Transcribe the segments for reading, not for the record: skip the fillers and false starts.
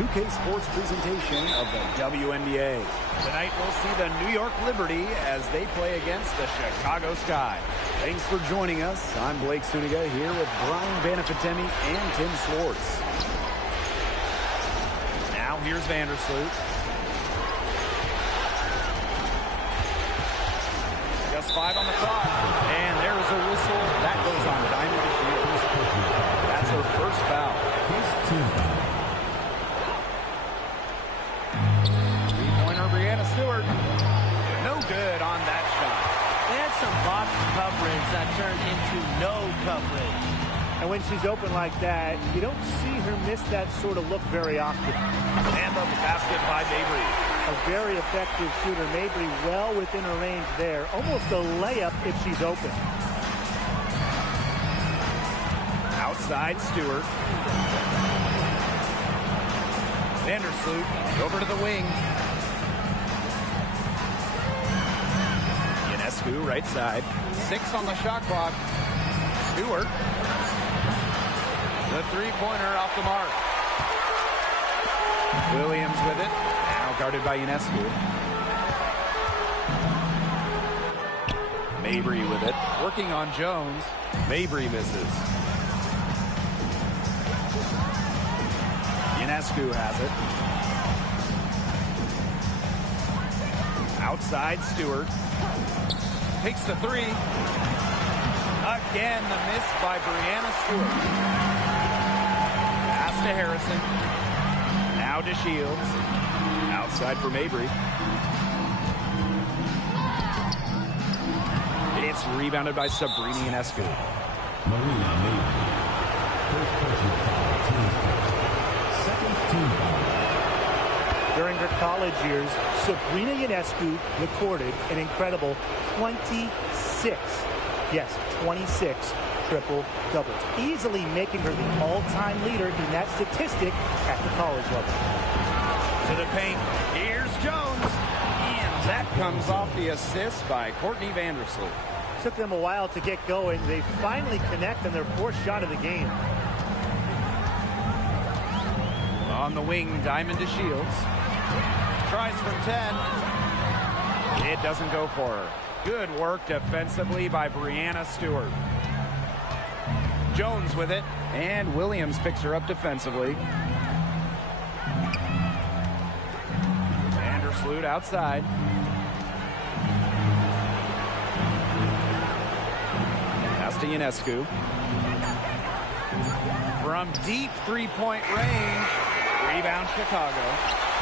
2K Sports presentation of the WNBA. Tonight we'll see the New York Liberty as they play against the Chicago Sky. Thanks for joining us. I'm Blake Suniga here with Brian Banafitemi and Tim Swartz. Now here's Vandersloot. Just 5 on the clock. And there's a whistle. That goes on Diamond DeShields. That's her first foul. Three-pointer, Brianna Stewart. No good on that shot. They had some box coverage that turned into no coverage. And when she's open like that, you don't see her miss that sort of look very often. And the basket by Mabry. A very effective shooter. Mabry well within her range there. Almost a layup if she's open. Outside Stewart. Vandersloot over to the wing. Ionescu right side. 6 on the shot clock. Stewart. The three-pointer off the mark. Williams with it. Now guarded by Ionescu. Mabry with it. Working on Jones. Mabry misses. Ionescu has it. Outside Stewart. Takes the three. Again, the miss by Brianna Stewart. Pass to Harrison. Now to Shields. Outside for Mabry. It's rebounded by Sabrina Ionescu. During her college years, Sabrina Ionescu recorded an incredible 26. Yes, 26 triple-doubles, easily making her the all-time leader in that statistic at the college level. To the paint, here's Jones. And that comes off the assist by Courtney Vandersloot. Took them a while to get going. They finally connect on their fourth shot of the game. On the wing, Diamond DeShields. Tries from 10. It doesn't go for her. Good work defensively by Brianna Stewart. Jones with it, and Williams picks her up defensively. Vandersloot outside. Pass to Ionescu. From deep three-point range. Rebound Chicago.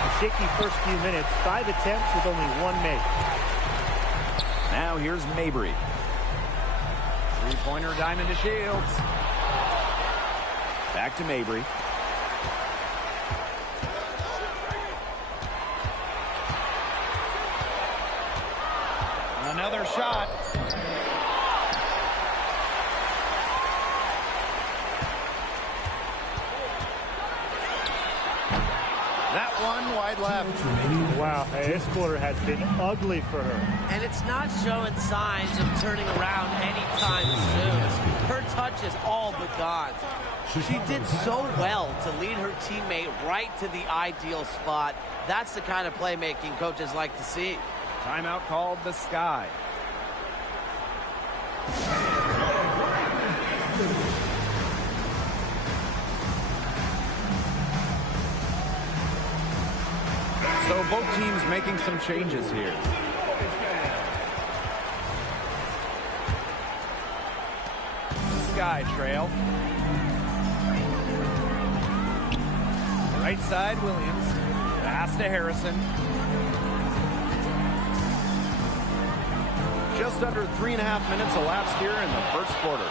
A shaky first few minutes. 5 attempts with only 1 made. Now here's Mabry. Three-pointer, Diamond DeShields. Back to Mabry. Another shot. That one wide left. Wow, this quarter has been ugly for her. And it's not showing signs of turning around anytime soon. Her touch is all but gone. She did so well to lead her teammate right to the ideal spot. That's the kind of playmaking coaches like to see. Timeout called the Sky. So both teams making some changes here. Sky trail. Right side, Williams. Pass to Harrison. Just under 3.5 minutes elapsed here in the first quarter.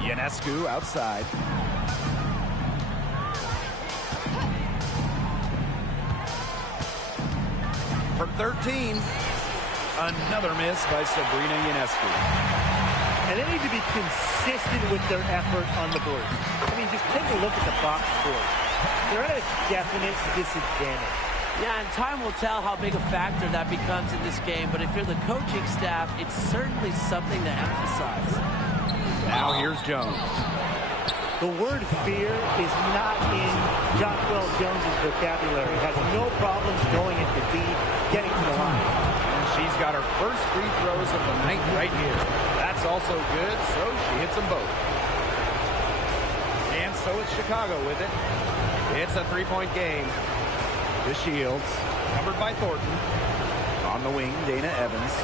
Ionescu outside. From 13, another miss by Sabrina Ionescu. And they need to be consistent with their effort on the boards. I mean, just take a look at the box score. They're at a definite disadvantage. Yeah, and time will tell how big a factor that becomes in this game. But if you're the coaching staff, it's certainly something to emphasize. Now here's Jones. The word fear is not in Jonquel Jones's vocabulary. Has no problems going into D, getting to the line. And she's got her first free throws of the night right here. That's also good, so she hits them both. And so it's Chicago with it. It's a three-point game. The Shields, covered by Thornton. On the wing, Dana Evans.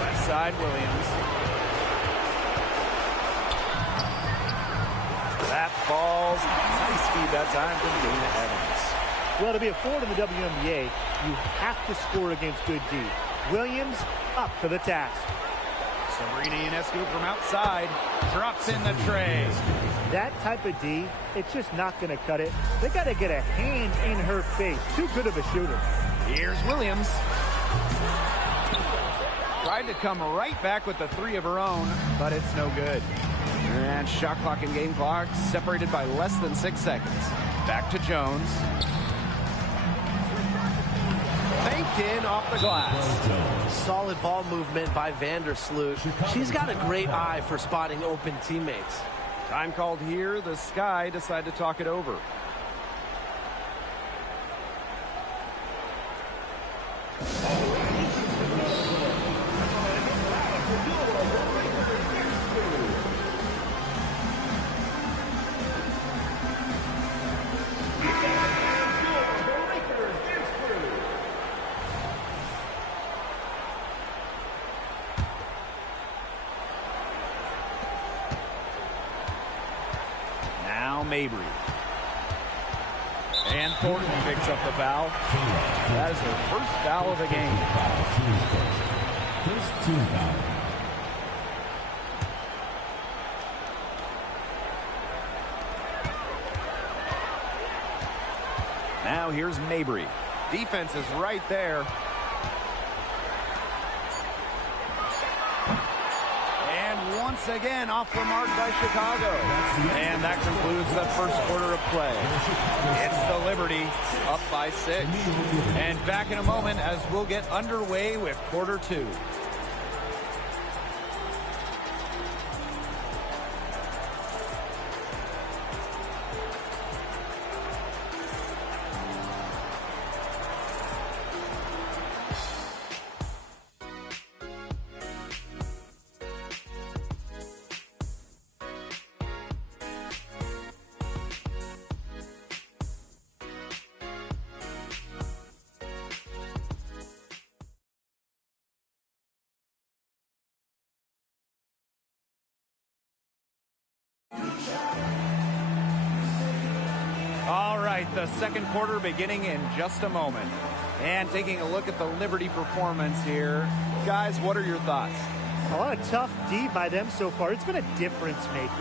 Left side, Williams. That falls. Nice feed that time from Dana Evans. Well, to be a forward in the WNBA, you have to score against good D. Williams up to the task. Sabrina Ionescu from outside drops in the tray. That type of D, it's just not going to cut it. They got to get a hand in her face. Too good of a shooter. Here's Williams. Tried to come right back with the three of her own, but it's no good. And shot clock and game clock separated by less than 6 seconds. Back to Jones. Banked in off the glass. Solid ball movement by Vandersloot. She's got a great eye for spotting open teammates. Time called here. The Sky decide to talk it over. Mabry. And Thornton picks up the foul. That is her first foul of the game. First team foul. Now here's Mabry. Defense is right there. Once again off the mark by Chicago. And that concludes the first quarter of play. It's the Liberty up by 6. And back in a moment as we'll get underway with quarter 2. All right, the second quarter beginning in just a moment. And taking a look at the Liberty performance here. Guys, what are your thoughts? A lot of tough D by them so far. It's been a difference maker.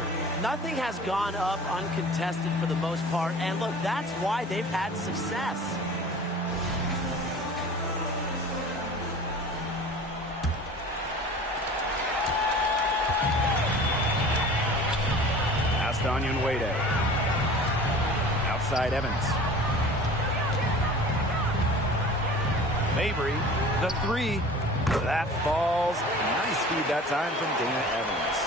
Nothing has gone up uncontested for the most part. And look, that's why they've had success. Astonian Wade. Outside Evans. Mabry, the three. That falls. Nice feed that time from Dana Evans.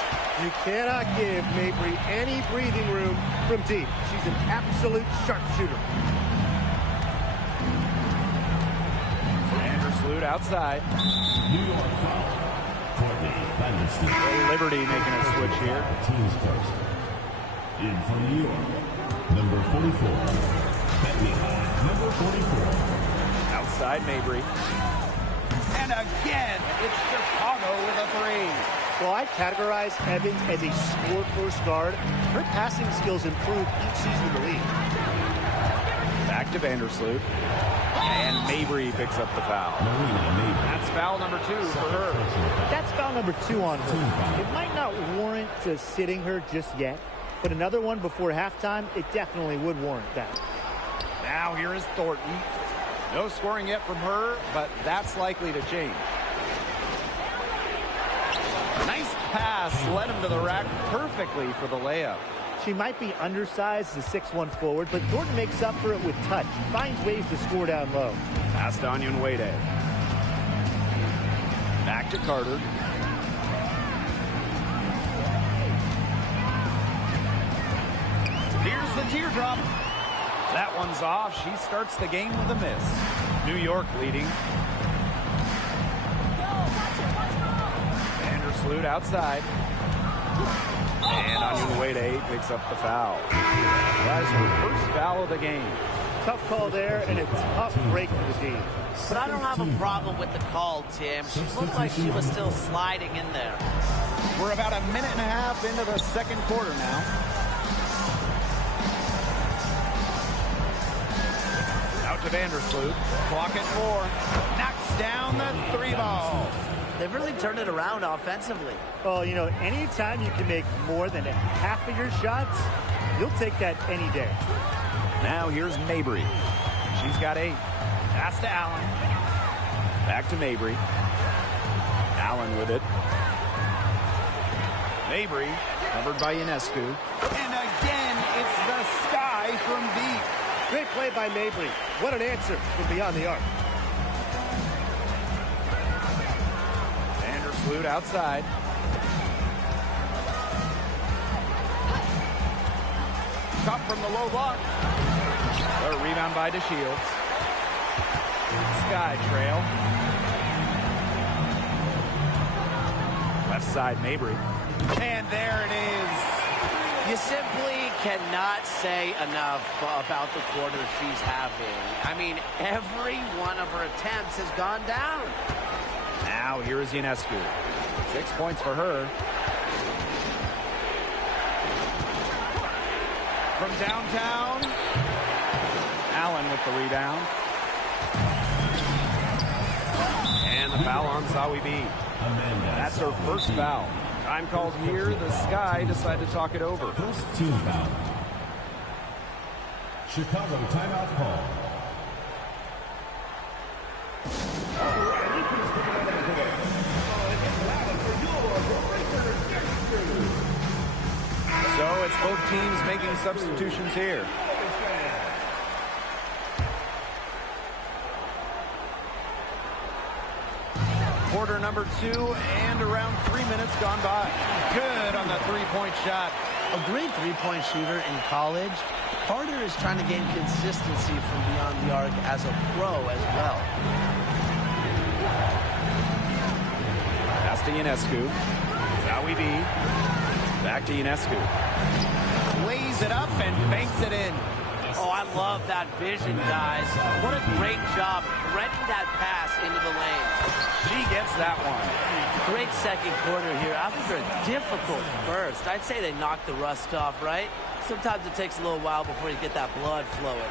You cannot give Mabry any breathing room from deep. She's an absolute sharpshooter. Vandersloot outside. New York foul. Courtney Vandersloot. Liberty making a switch here. Teams first. In from New York, number 44. Bentley High, number 44. Outside Mabry. And again, it's Chicago with a three. Well, I'd categorize Evans as a score-first guard. Her passing skills improve each season in the league. Back to Vandersloot. And Mabry picks up the foul. That's foul number 2 for her. That's foul number 2 on her. It might not warrant sitting her just yet, but another one before halftime, it definitely would warrant that. Now here is Thornton. No scoring yet from her, but that's likely to change. Nice pass, led him to the rack perfectly for the layup. She might be undersized as a 6'1" forward, but Thornton makes up for it with touch. Finds ways to score down low. Astonian Wade. Back to Carter. teardrop. That one's off. She starts the game with a miss. New York leading. Vandersloot outside. And Anunoue picks up the foul. That's her first foul of the game. Tough call there, and a tough break for the team. But I don't have a problem with the call, Tim. She looked like she was still sliding in there. We're about a minute and a half into the second quarter now. Out to Vandersloot. Clock at 4. Knocks down the 3 ball. They've really turned it around offensively. Well, you know, anytime you can make more than half of your shots, you'll take that any day. Now here's Mabry. She's got 8. Pass to Allen. Back to Mabry. Allen with it. Mabry covered by Ionescu. And again, it's the Sky from deep. Great play by Mabry. What an answer from beyond the arc. Vandersloot outside. Top from the low block. A rebound by DeShields. Sky trail. Left side, Mabry. And there it is. You simply cannot say enough about the quarter she's having. I mean, every one of her attempts has gone down. Now here is Ionescu. 6 points for her. From downtown, Allen with the rebound. And the foul on Zawi B. That's her first foul. Time called here. The Sky decide to talk it over. First team foul. Chicago timeout call. So it's both teams making substitutions here. Quarter number 2 and around 3 minutes gone by. Good on the three-point shot. A great three-point shooter in college. Carter is trying to gain consistency from beyond the arc as a pro as well. Pass to Ionescu. Zawi B. Back to Ionescu. Lays it up and banks it in. Oh, I love that vision, guys. What a great job threading that pass into the lane. She gets that one. Great second quarter here. After a difficult first, I'd say they knocked the rust off, right? Sometimes it takes a little while before you get that blood flowing.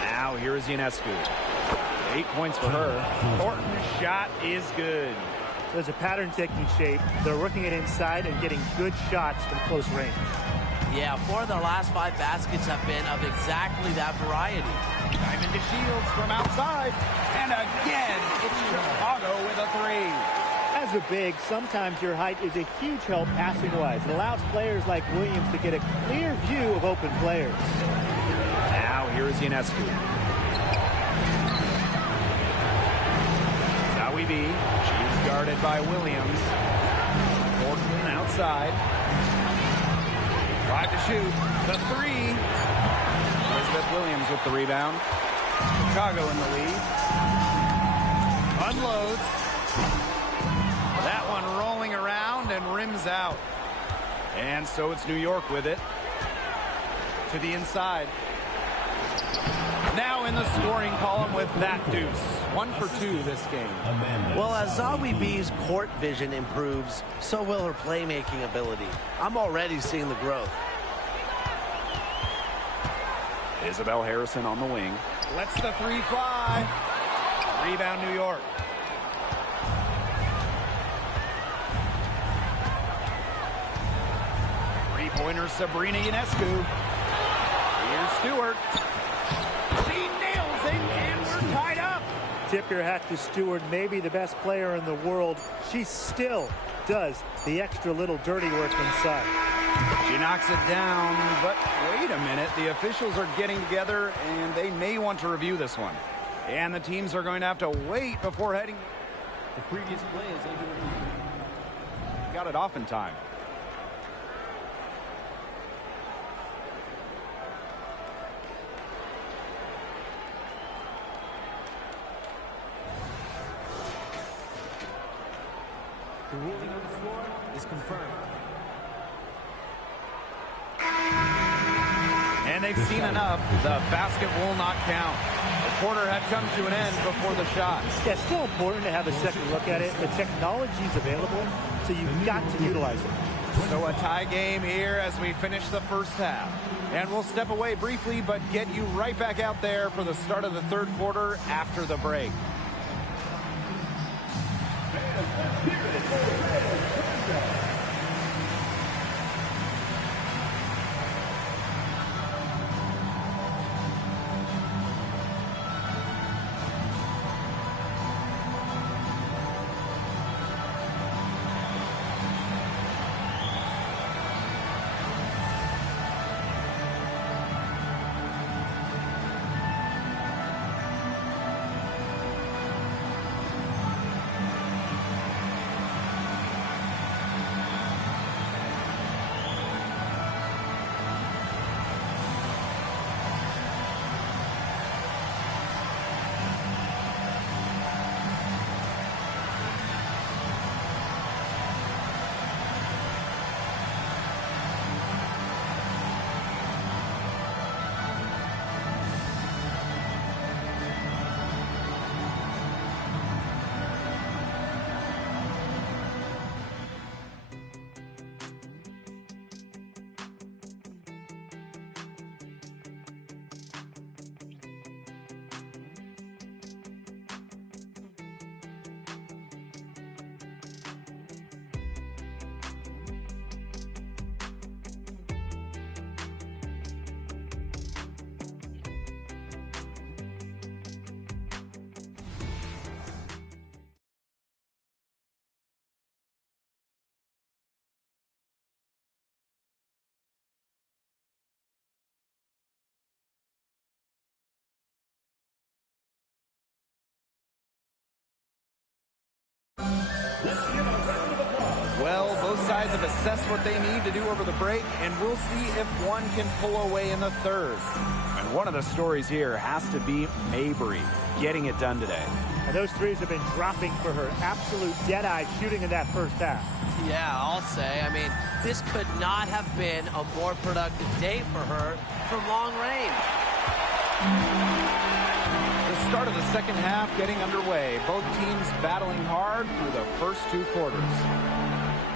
Now here is Ionescu. 8 points for her. Thornton's shot is good. There's a pattern taking shape. They're working it inside and getting good shots from close range. Yeah, 4 of their last 5 baskets have been of exactly that variety. Diamond to Shields from outside. And again, it's Chicago with a 3. As a big, sometimes your height is a huge help passing-wise. It allows players like Williams to get a clear view of open players. Now here is Ionescu. Zawi B. She's guarded by Williams. Thornton outside. 5 to shoot. The 3. Elizabeth Williams with the rebound. Chicago in the lead. Unloads. That one rolling around and rims out. And so it's New York with it. To the inside. Now in the scoring column with that deuce. 1 for 2 this game. Well, as Zawi B's court vision improves, so will her playmaking ability. I'm already seeing the growth. Isabel Harrison on the wing. Lets the 3 fly. Rebound New York. Three-pointer Sabrina Ionescu. Here's Stewart. She nails it, and we're tied up. Tip your hat to Stewart, maybe the best player in the world. She still does the extra little dirty work inside. She knocks it down, but wait a minute. The officials are getting together, and they may want to review this one. And the teams are going to have to wait before heading. The previous play is under review. Got it off in time. The ruling on the floor is confirmed. And they've seen enough. The basket will not count. The quarter had come to an end before the shot. Yeah, it's still important to have a second look at it. The technology is available, so you've got to utilize it. So a tie game here as we finish the first half. And we'll step away briefly, but get you right back out there for the start of the third quarter after the break. Well, both sides have assessed what they need to do over the break, and we'll see if one can pull away in the third. And one of the stories here has to be Mabry getting it done today. And those threes have been dropping for her. Absolute dead-eye shooting in that first half. Yeah, I'll say. I mean, this could not have been a more productive day for her from long range. The start of the second half getting underway. Both teams battling hard through the first two quarters.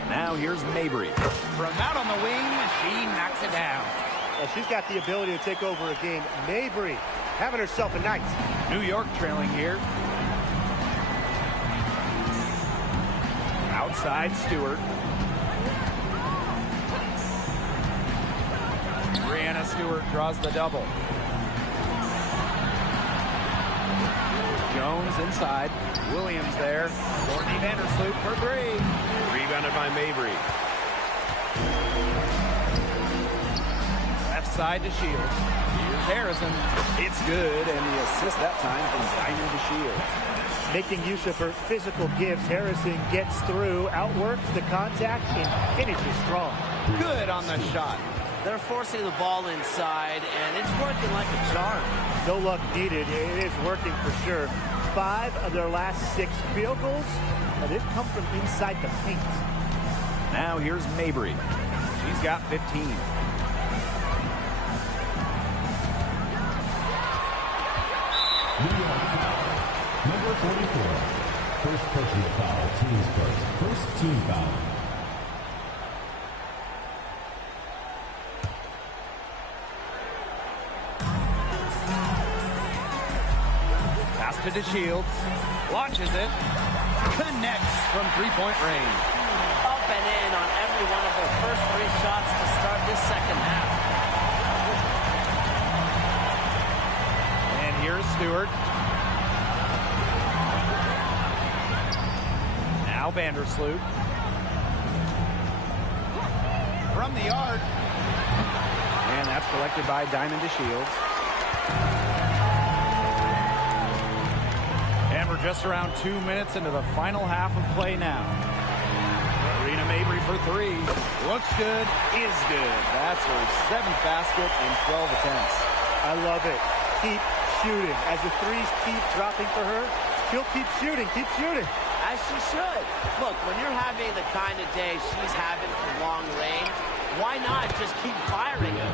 Now here's Mabry. From out on the wing, she knocks it down. Well, she's got the ability to take over a game. Mabry having herself a night. New York trailing here. Outside Stewart. Brianna Stewart draws the double. Jones inside. Williams there. Courtney Vandersloot for three. Rebounded by Mabry. Left side to Shields. Here's Harrison. It's good, and the assist that time from Diamond to Shields. Making use of her physical gifts, Harrison gets through, outworks the contact, and finishes strong. Good on the shot. They're forcing the ball inside, and it's working like a charm. No luck needed. It is working for sure. 5 of their last 6 field goals, they've come from inside the paint. Now here's Mabry. She's got 15. New York foul. Number 44. First personal foul. Team's first team foul. Pass to Shields. Launches it. Connects from three-point range. Up and in on every one of their first 3 shots to start this second half. And here's Stewart. Now Vandersloot. From the arc. And that's collected by Diamond to Shields. And we're just around 2 minutes into the final half of play now. Marina Mabry for 3. Looks good, is good. That's her 7th basket in 12 attempts. I love it. Keep shooting. As the threes keep dropping for her, she'll keep shooting, keep shooting. As she should. Look, when you're having the kind of day she's having from long range, why not just keep firing it?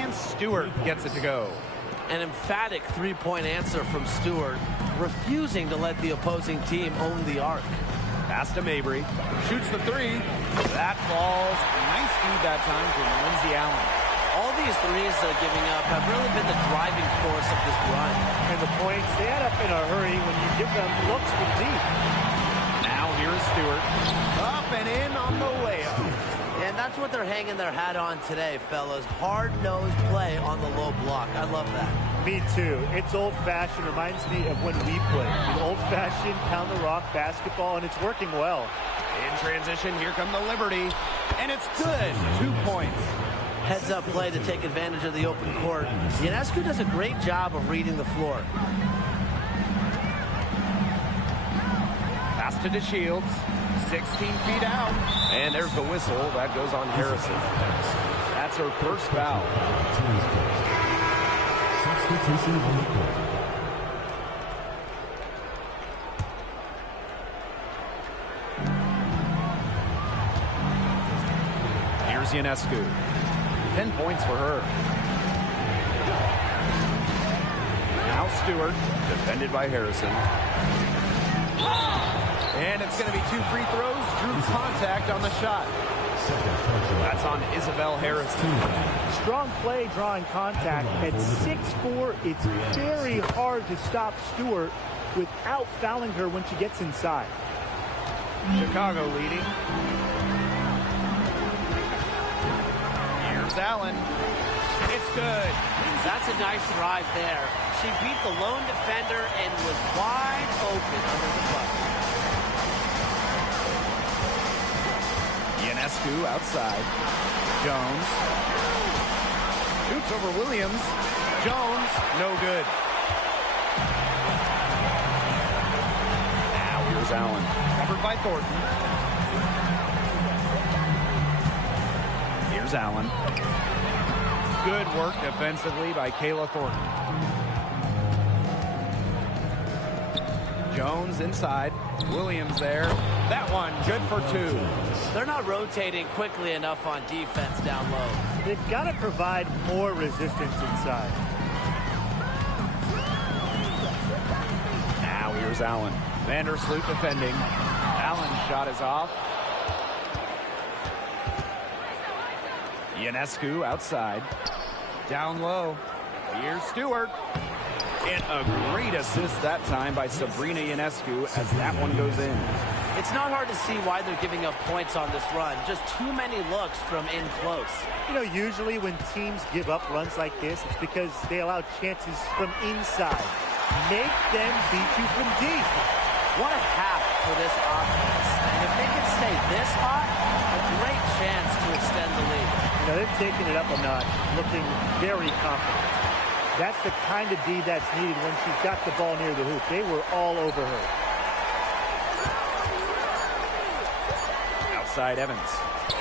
And Stewart gets it to go. An emphatic three-point answer from Stewart, refusing to let the opposing team own the arc. Pass to Mabry. Shoots the three. That falls. Nice feed that time from Lindsey Allen. All these threes they're giving up have really been the driving force of this run. And the points, they add up in a hurry when you give them looks from deep. Now here's Stewart. Up and in on the layup. And that's what they're hanging their hat on today, fellas. Hard-nosed play on the low block. I love that. Me too. It's old-fashioned. Reminds me of when we played. The old-fashioned pound-the-rock basketball, and it's working well. In transition, here come the Liberty. And it's good. 2 points. Heads-up play to take advantage of the open court. Ionescu does a great job of reading the floor. Pass to DeShields. 16 feet out. And there's the whistle. That goes on Harrison. That's her first foul. Substitution on the court. Here's Ionescu. 10 points for her. Now Stewart, defended by Harrison. And it's going to be 2 free throws. Drew contact on the shot. That's on Isabel Harrison. Strong play drawing contact. At 6'4", it's very hard to stop Stewart without fouling her when she gets inside. Chicago leading. Here's Allen. It's good. That's a nice drive there. She beat the lone defender and was wide open under the bucket. Ionescu outside. Jones. Shoots over Williams. Jones, no good. Now here's Allen. Covered by Thornton. Here's Allen. Good work defensively by Kayla Thornton. Jones inside. Williams there. That one good for 2. They're not rotating quickly enough on defense down low. They've got to provide more resistance inside. Now here's Allen. Vandersloot defending. Allen's shot is off. Ionescu outside. Down low. Here's Stewart. And a great assist that time by Sabrina Ionescu as that one goes in. It's not hard to see why they're giving up points on this run. Just too many looks from in close. You know, usually when teams give up runs like this, it's because they allow chances from inside. Make them beat you from deep. What a half for this offense. And if they can stay this hot, a great chance to extend the lead. You know, they're taking it up a notch, looking very confident. That's the kind of D that's needed when she's got the ball near the hoop. They were all over her. Outside Evans.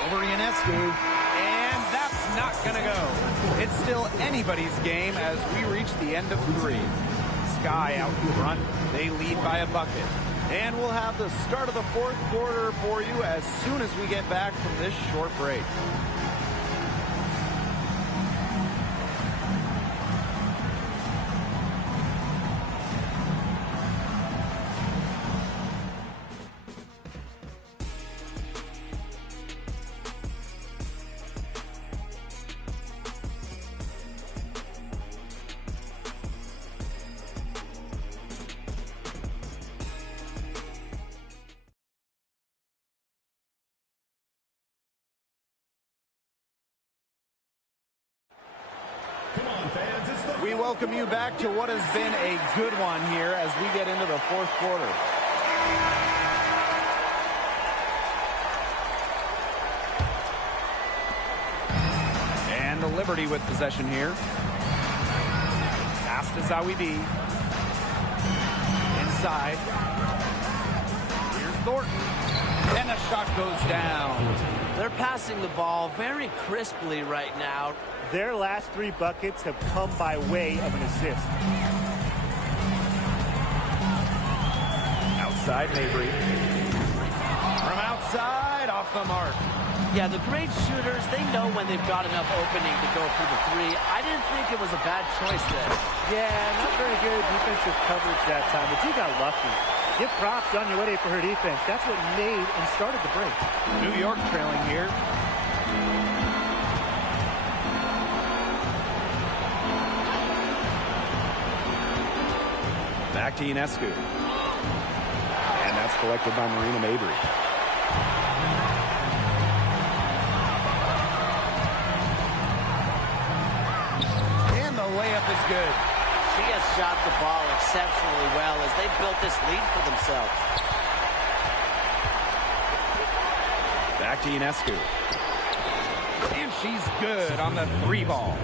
Over Ionescu. And that's not going to go. It's still anybody's game as we reach the end of 3. Sky out in front. They lead by a bucket. And we'll have the start of the 4th quarter for you as soon as we get back from this short break. We welcome you back to what has been a good one here as we get into the 4th quarter. And the Liberty with possession here. Pass to Zawi B. Inside. Here's Thornton. And the shot goes down. They're passing the ball very crisply right now. Their last 3 buckets have come by way of an assist. side, Mabry. From outside, off the mark. Yeah, the great shooters, they know when they've got enough opening to go for the three. I didn't think it was a bad choice there. Yeah, not very good defensive coverage that time, but he got lucky. Give props to Onyeweide for her defense. That's what made and started the break. New York trailing here. Back to Ionescu. And that's collected by Marina Mabry. And the layup is good. She has shot the ball exceptionally well as they built this lead for themselves. Back to Ionescu. And she's good on the three ball.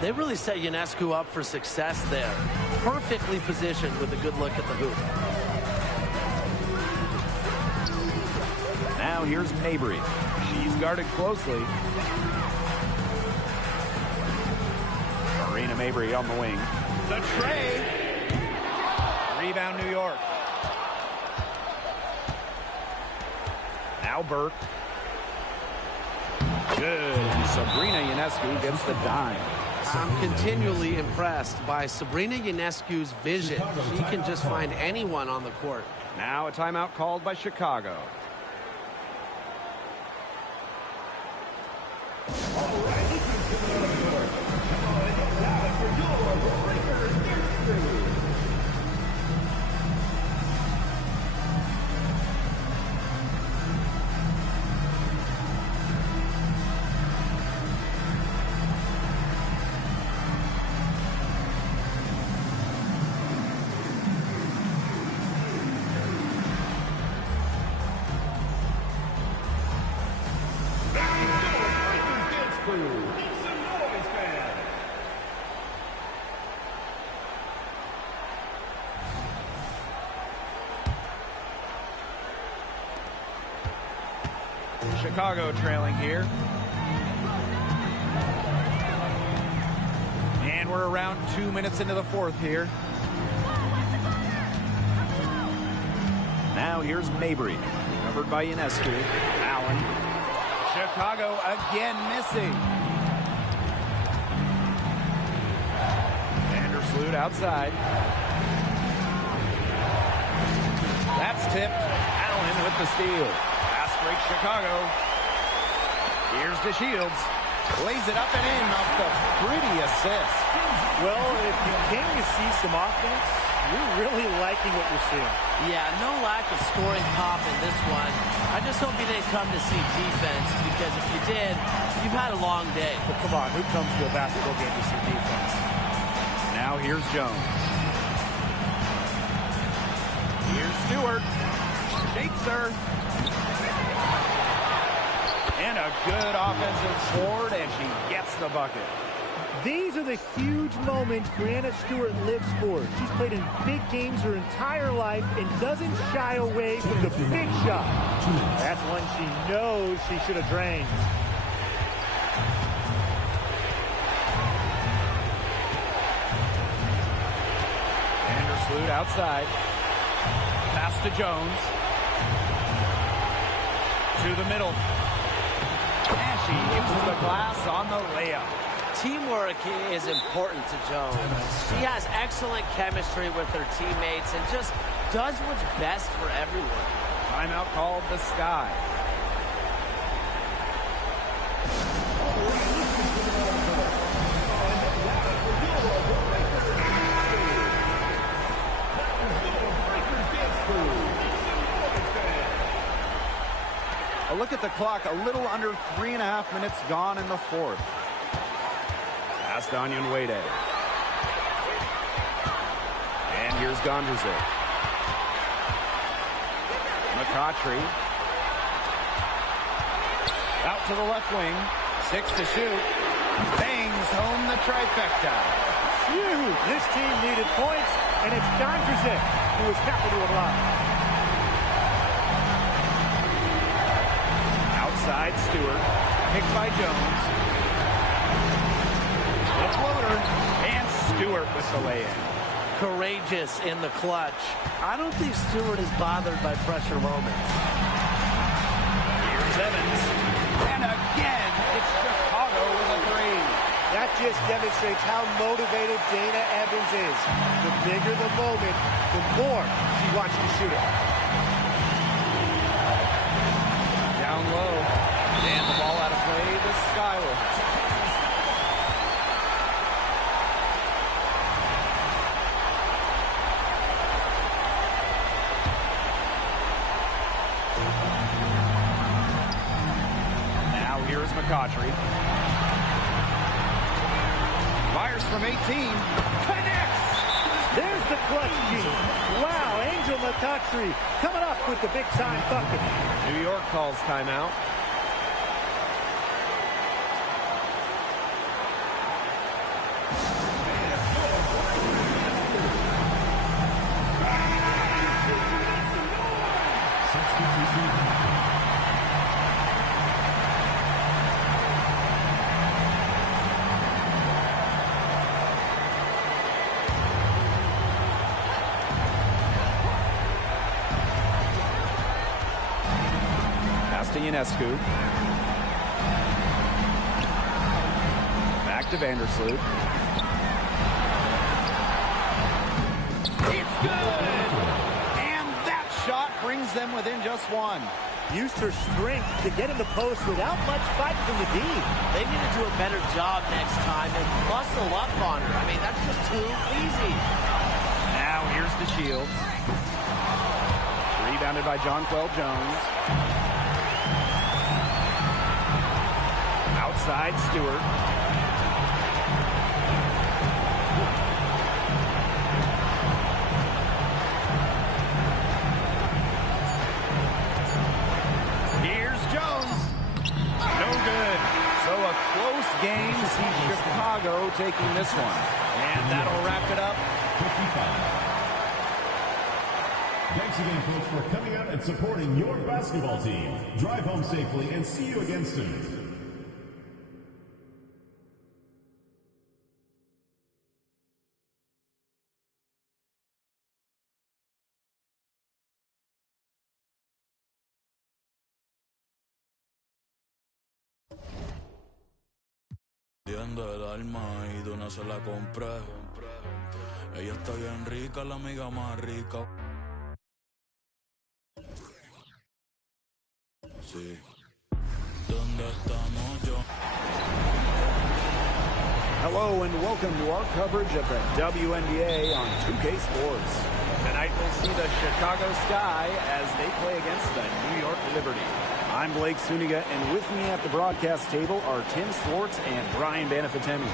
They really set Ionescu up for success there. Perfectly positioned with a good look at the hoop. Now here's Mabry. She's guarded closely. Marina Mabry on the wing. The tray. Rebound, New York. Now Burke. Good. And Sabrina Ionescu gets the dime. I'm continually impressed by Sabrina Ionescu's vision. She can just find anyone on the court. Now a timeout called by Chicago. Chicago trailing here. And we're around 2 minutes into the fourth here. Now here's Mabry. Covered by Ionescu. Allen. Chicago again missing. Vandersloot outside. That's tipped. Allen with the steal. Break Chicago. Here's to Shields. Lays it up and in off the pretty assist. Well, if you came to see some offense, you're really liking what you're seeing. Yeah, no lack of scoring pop in this one. I just hope you didn't come to see defense, because if you did, you've had a long day. But come on, who comes to a basketball game to see defense? Now here's Jones. Here's Stewart. Shakes her. And a good offensive board, and she gets the bucket. These are the huge moments Breanna Stewart lives for. She's played in big games her entire life and doesn't shy away from the big shot. That's one she knows she should have drained. Vandersloot outside. Pass to Jones. To the middle. And she uses the glass on the layup. Teamwork is important to Jones. She has excellent chemistry with her teammates and just does what's best for everyone. Timeout called the Sky. A look at the clock, a little under 3.5 minutes gone in the fourth. Pass to Onyeweide. And here's Gondrezick. McCautry. Out to the left wing. 6 to shoot. Bangs home the trifecta. Phew, this team needed points, and it's Gondrezick who was happy to oblige. Outside Stewart. Picked by Jones. The floater, and Stewart with the lay-in. courageous in the clutch. I don't think Stewart is bothered by pressure moments. Here's Evans. And again, it's Chicago with a three. That just demonstrates how motivated Dana Evans is. The bigger the moment, the more she wants to shoot it. Down low. And the ball out of play to Skyler. Now here's McCautry. Fires from 18. Connects! There's the clutch gene. Wow, Angel McCautry coming up with the big-time bucket. New York calls timeout. Ionescu. Back to Vandersloot. It's good! And that shot brings them within just one. Used her strength to get in the post without much fight from the D. They need to do a better job next time and muscle up on her. I mean, that's just too easy. Now here's the Shields. Rebounded by Jonquel Jones. Outside Stewart. Here's Jones. No good. So a close game. See Chicago taking this one. And that'll wrap it up. 55. Thanks again, folks, for coming out and supporting your basketball team. Drive home safely and see you again soon. El alma y de una se la compré. Ella está bien rica, la amiga más rica. Sí. ¿Dónde estamos yo? Hello and welcome to our coverage of the WNBA on 2K Sports. Tonight we'll see the Chicago Sky as they play against the New York Liberty. I'm Blake Suniga, and with me at the broadcast table are Tim Swartz and Brian Banafitemi.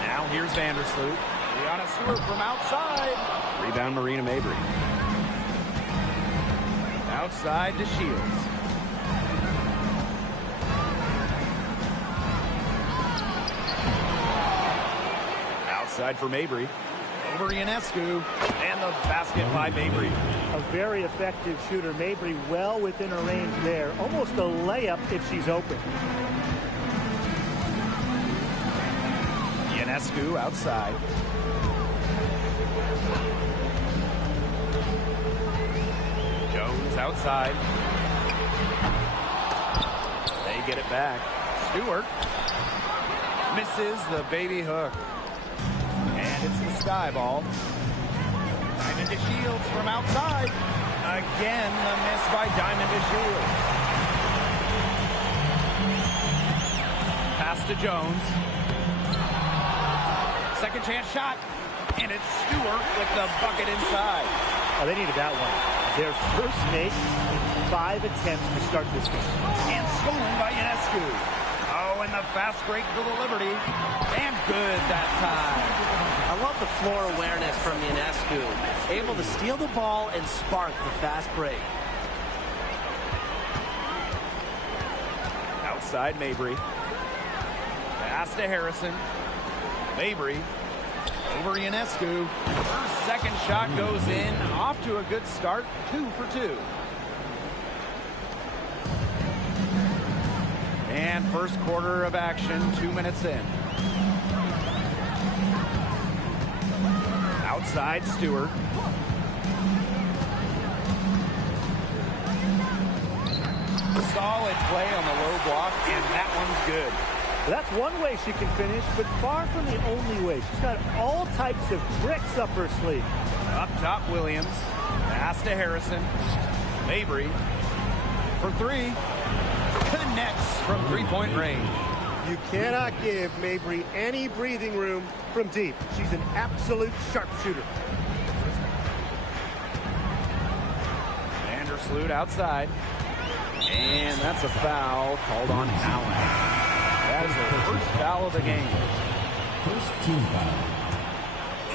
Now here's Vandersloot. Brianna Stewart from outside. Rebound Marina Mabry. Outside to Shields. Outside for Mabry. Over Ionescu. And the basket by Mabry. A very effective shooter. Mabry well within her range there. Almost a layup if she's open. Ionescu outside. Jones outside. They get it back. Stewart misses the baby hook. And it's the Sky ball. Diamond to Shields from outside. Again, the miss by Diamond to Shields. Pass to Jones. Second chance shot. And it's Stewart with the bucket inside. Oh, they needed that one. Their first make in 5 attempts to start this game. And stolen by Ionescu. Oh, and the fast break for the Liberty. And good that time. I love the floor awareness from Ionescu. Able to steal the ball and spark the fast break. Outside Mabry. Pass to Harrison. Mabry. Over Ionescu. Her second shot goes in. Off to a good start. 2 for 2. And first quarter of action, 2 minutes in. Outside, Stewart. Solid play on the low block, and that one's good. That's one way she can finish, but far from the only way. She's got all types of tricks up her sleeve. Up top, Williams. Pass to Harrison. Mabry for three. Connects from three-point range. You cannot give Mabry any breathing room from deep. She's an absolute sharpshooter. Vandersloot outside. And that's a foul called on Allen. That is her first foul of the game. First team foul.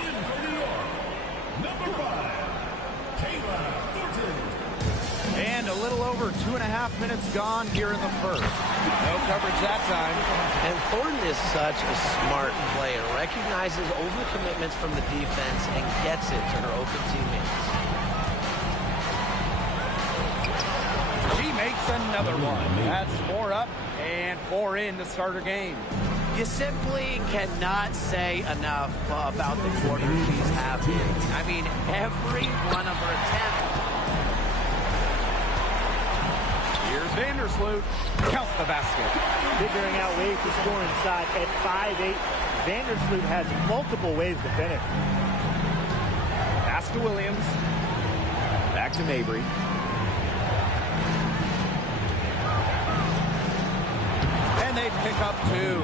In for New York, number 5, Kayla Thornton. And a little over 2.5 minutes gone here in the first. No coverage that time. And Thornton is such a smart player. Recognizes overcommitments from the defense and gets it to her open teammates. She makes another one. That's 4 up and 4 in to start her game. You simply cannot say enough about the quarter she's having. I mean, every one of her attempts. Here's Vandersloot. Count the basket. Figuring out ways to score inside at 5'8". Vandersloot has multiple ways to finish. Pass to Williams. Back to Mabry. And they pick up 2.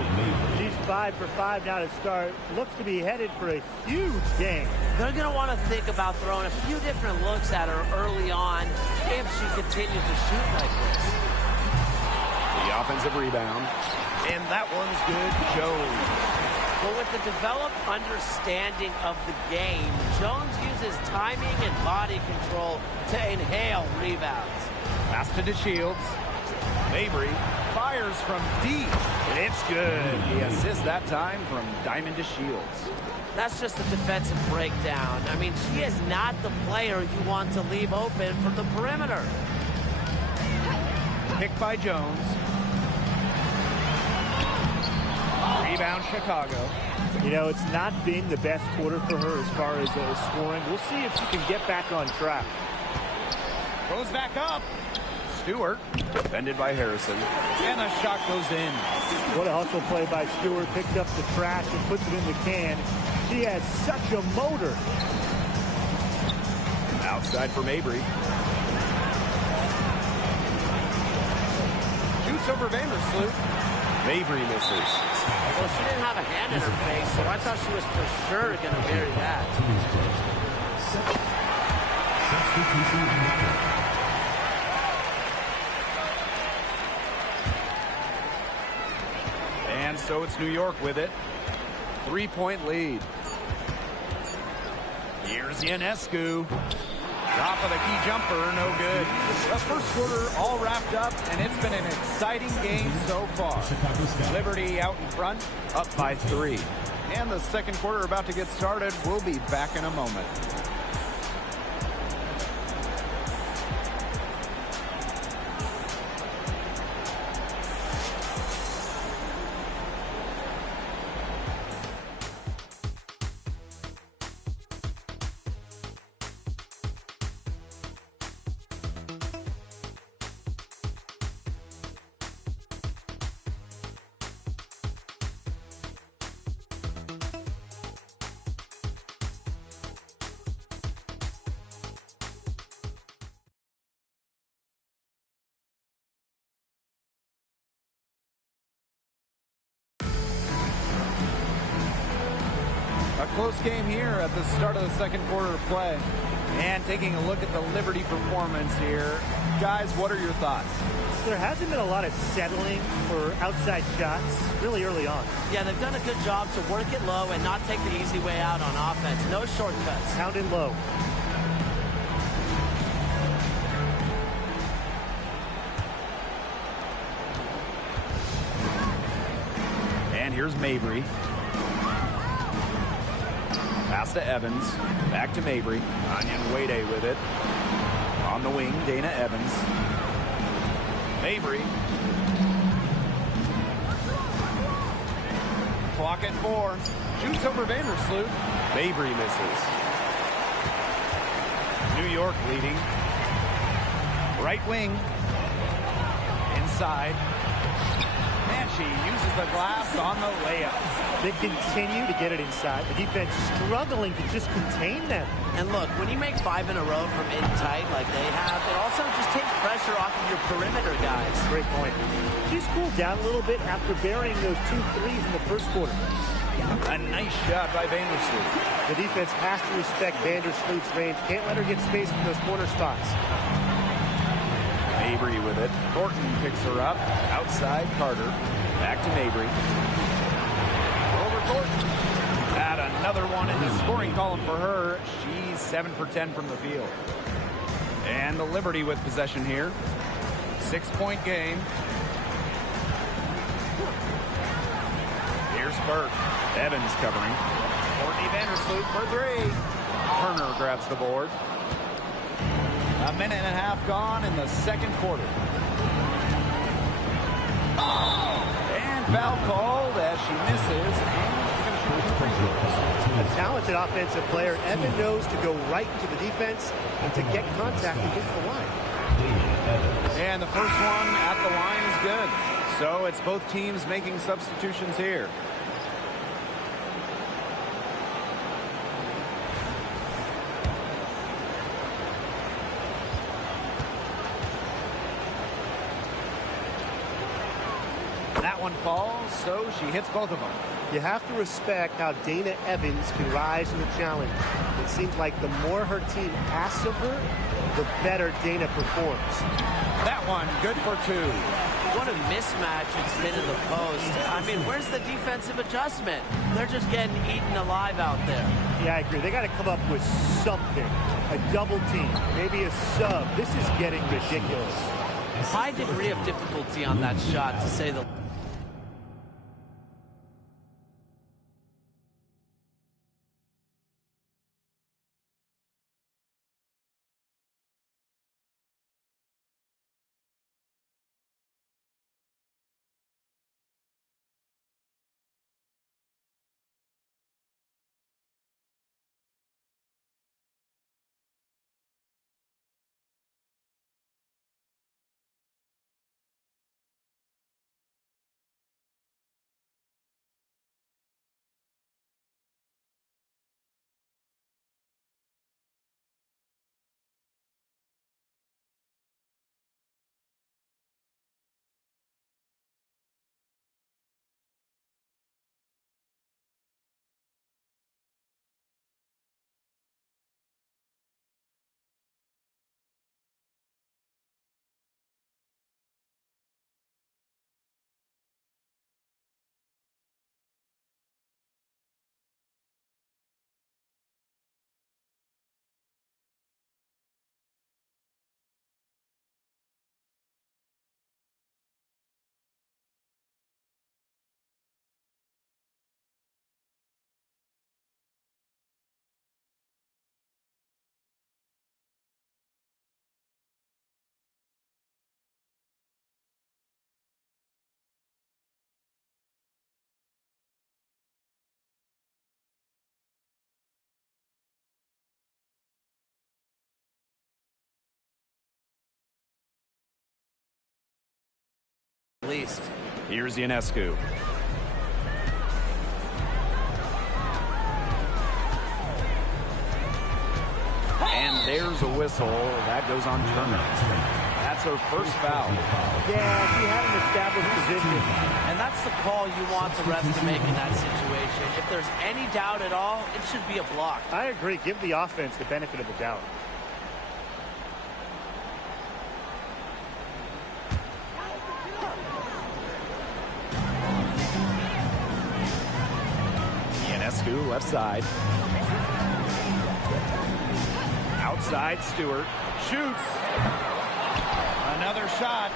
She's 5 for 5 now to start. Looks to be headed for a huge game. They're going to want to think about throwing a few different looks at her early on if she continues to shoot like this. The offensive rebound. And that one's good. Jones. But with the developed understanding of the game, Jones uses timing and body control to inhale rebounds. Pass to DeShields. Mabry fires from deep. And it's good. The assist that time from Diamond DeShields. That's just a defensive breakdown. I mean, she is not the player you want to leave open from the perimeter. Picked by Jones. Rebound, Chicago. You know, it's not been the best quarter for her as far as scoring. We'll see if she can get back on track. Goes back up. Stewart, defended by Harrison. And the shot goes in. What a hustle play by Stewart. Picks up the trash and puts it in the can. She has such a motor. Outside for Mabry. Shoots over Vandersloot. Mabry misses. Well, she didn't have a hand in her face, so I thought she was for sure going to bury that. And so it's New York with it. 3-point lead. Here's Ionescu. Top of the key jumper, no good. The first quarter all wrapped up, and it's been an exciting game so far. Liberty out in front, up by 3. And the second quarter about to get started. We'll be back in a moment. A close game here at the start of the second quarter of play. And taking a look at the Liberty performance here. Guys, what are your thoughts? There hasn't been a lot of settling for outside shots really early on. Yeah, they've done a good job to work it low and not take the easy way out on offense. No shortcuts. Pound it low. And here's Mabry. Pass to Evans. Back to Mabry. Onion Wade with it. On the wing, Dana Evans. Mabry. Clock at 4. Shoots over Vandersloot. Mabry misses. York leading. Right wing. Inside. And she uses the glass on the layup. They continue to get it inside. The defense struggling to just contain them. And look, when you make 5 in a row from in tight like they have, it also just takes pressure off of your perimeter guys. Great point. She's cooled down a little bit after burying those 2 threes in the first quarter. A nice shot by Vandersloot. The defense has to respect Vandersloot's range. Can't let her get space from those corner spots. Mabry with it. Thornton picks her up. Outside Carter. Back to Mabry. Over Thornton. Add another one in the scoring column for her. She's 7 for 10 from the field. And the Liberty with possession here. 6-point game. Here's Burke. Evans covering. Courtney Vandersloot for 3. Turner grabs the board. A minute and a half gone in the second quarter. And foul called as she misses. A talented offensive player. Evan knows to go right into the defense and to get contact against the line. And the first one at the line is good. So it's both teams making substitutions here. That one falls, so she hits both of them. You have to respect how Dana Evans can rise in the challenge. It seems like the more her team asks of her, the better Dana performs. That one, good for 2. What a mismatch it's been in the post. I mean, where's the defensive adjustment? They're just getting eaten alive out there. Yeah, I agree. They got to come up with something. A double team, maybe a sub. This is getting ridiculous. High degree of difficulty on that shot, to say the least. Here's Ionescu. And there's a whistle. That goes on Turner. That's her first foul. Yeah, she had an established position. And that's the call you want the refs to make in that situation. If there's any doubt at all, it should be a block. I agree. Give the offense the benefit of the doubt. Ionescu, left side. Outside, Stewart. Shoots. Another shot.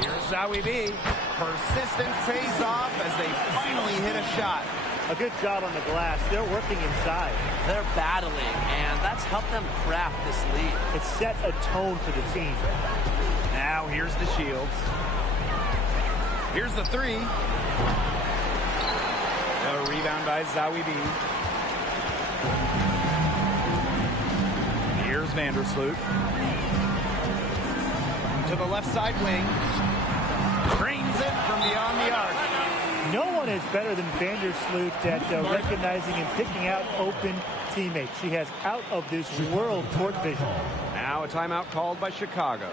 Here's Zowie B. Persistence pays off as they finally hit a shot. A good job on the glass. They're working inside. They're battling, and that's helped them craft this lead. It set a tone for the team. Now here's the Shields. Here's the three. A rebound by Zowie B. Vandersloot. To the left side wing. Brings it from beyond the arc. No one is better than Vandersloot at recognizing and picking out open teammates. She has out of this world court vision. Now a timeout called by Chicago.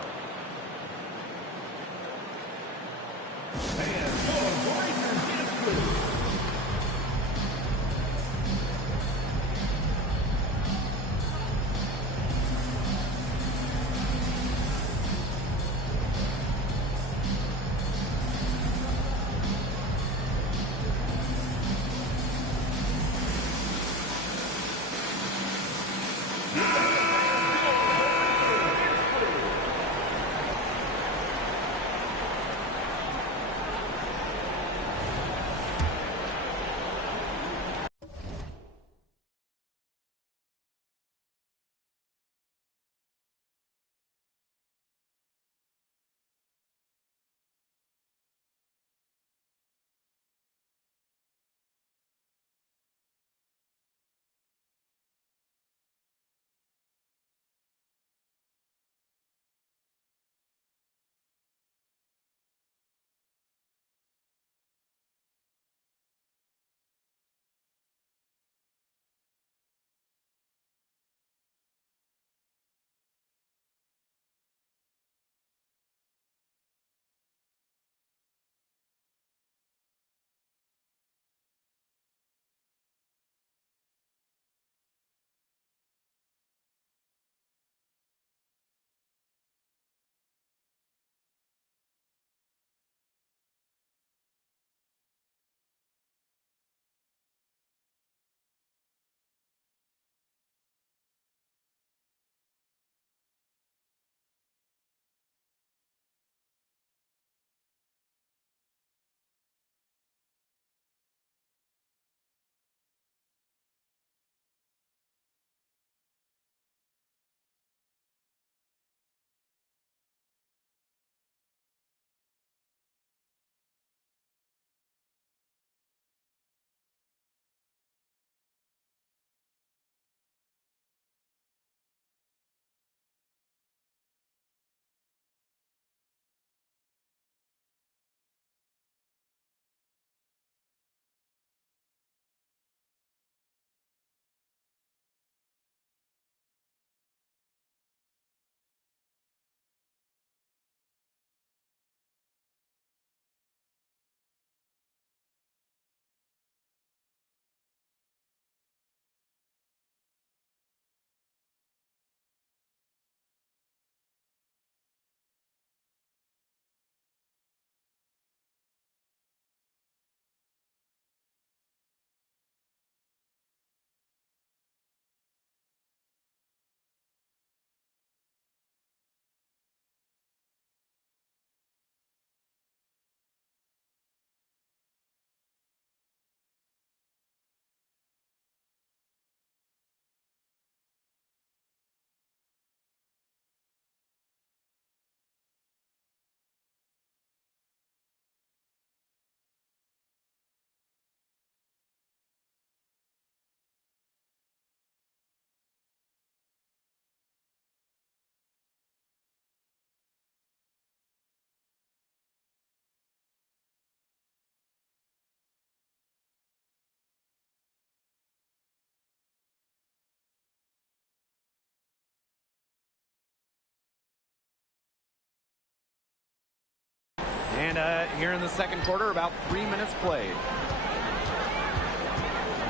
And here in the second quarter, about 3 minutes played.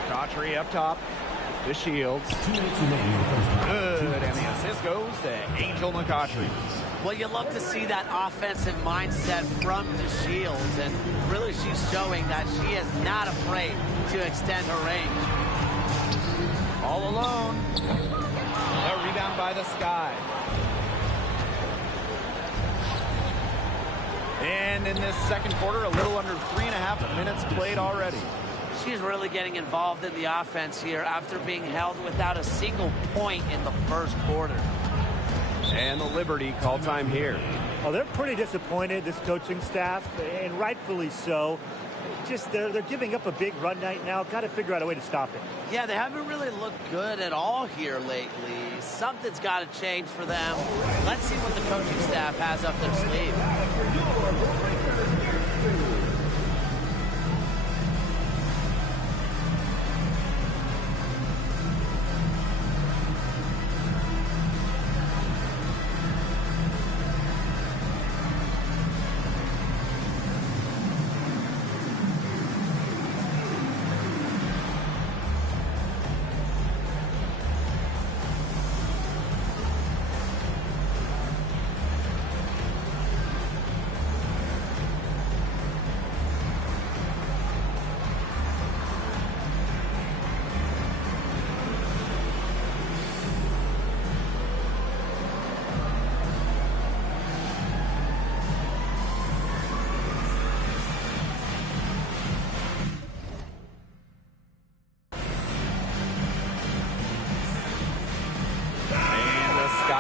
Daughtry up top to Shields. Good, and the assist goes to Angel McCautry. Well, you love to see that offensive mindset from Shields, and really she's showing that she is not afraid to extend her range. All alone. A rebound by the Sky. And in this second quarter, a little under 3.5 minutes played already. She's really getting involved in the offense here after being held without a single point in the first quarter. And the Liberty call time here. Well, they're pretty disappointed, this coaching staff, and rightfully so. Just they're giving up a big run night now. Got to figure out a way to stop it. Yeah, they haven't really looked good at all here lately. Something's got to change for them. Let's see what the coaching staff has up their sleeve.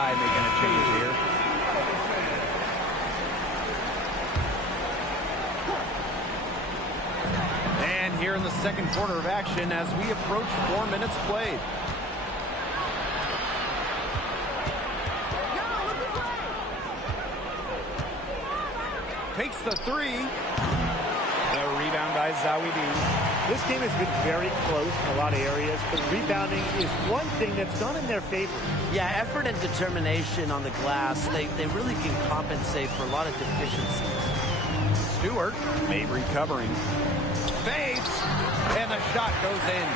Making a change here. And here in the second quarter of action as we approach 4 minutes played. Takes the three. The rebound by Zawi B. This game has been very close in a lot of areas, but rebounding is one thing that's gone in their favor. Yeah, effort and determination on the glass, they really can compensate for a lot of deficiencies. Stewart, Mabry covering. Fades, and the shot goes in.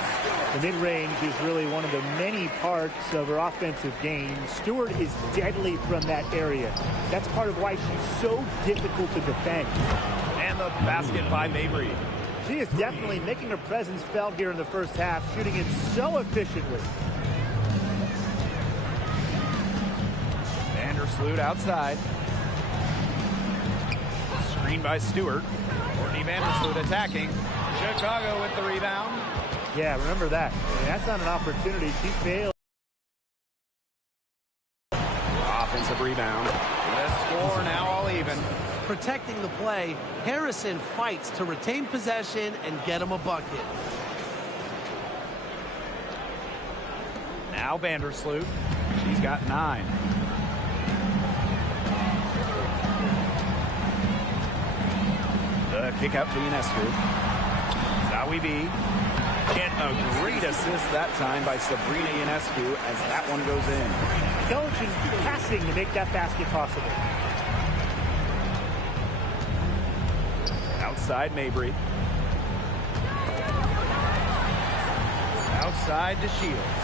The mid-range is really one of the many parts of her offensive game. Stewart is deadly from that area. That's part of why she's so difficult to defend. And the basket by Mabry. She is definitely making her presence felt here in the first half, shooting it so efficiently. Vandersloot outside. Screen by Stewart. Courtney Vandersloot attacking. Chicago with the rebound. Yeah, remember that. That's not an opportunity. She failed. Offensive rebound. The score now all even. Protecting the play, Harrison fights to retain possession and get him a bucket. Now Vandersloot. She's got 9. The kick out to Ionescu. Zawi B. And a great assist that time by Sabrina Ionescu as that one goes in. Intelligent passing to make that basket possible. Outside Mabry. Outside to Shields.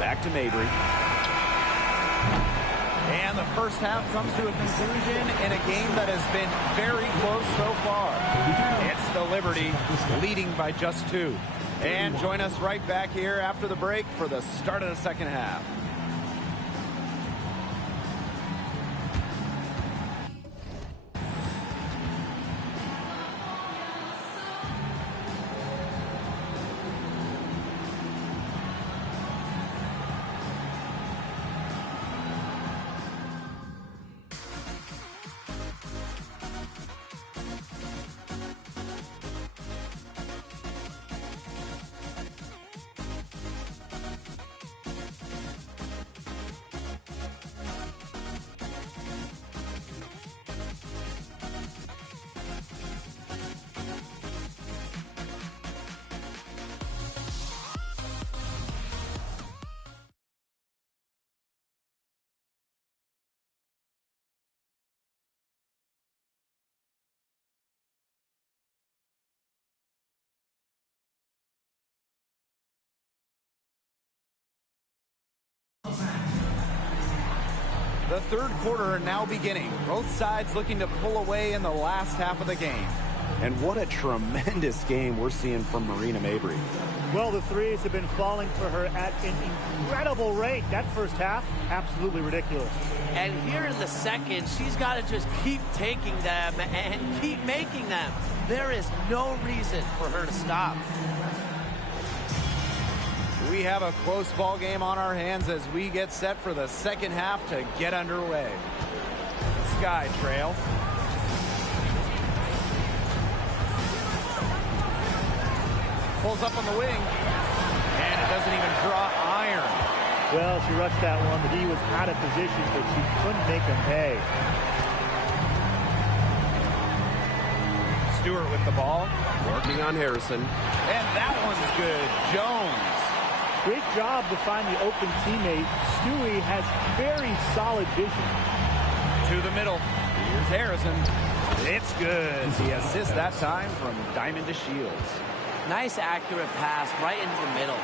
Back to Mabry. And the first half comes to a conclusion in a game that has been very close so far. It's the Liberty leading by just 2. And join us right back here after the break for the start of the second half. The third quarter now beginning. Both sides looking to pull away in the last half of the game. And what a tremendous game we're seeing from Marina Mabry. Well, the threes have been falling for her at an incredible rate. That first half, absolutely ridiculous. And here in the second, she's got to just keep taking them and keep making them. There is no reason for her to stop. We have a close ball game on our hands as we get set for the second half to get underway. Sky Trail. Pulls up on the wing. And it doesn't even draw iron. Well, she rushed that one, but he was out of position, but she couldn't make him pay. Stewart with the ball. Working on Harrison. And that one's good. Jones. Great job to find the open teammate. Stewie has very solid vision. To the middle. Here's Harrison. It's good. He assists that time from Diamond to Shields. Nice, accurate pass right into the middle.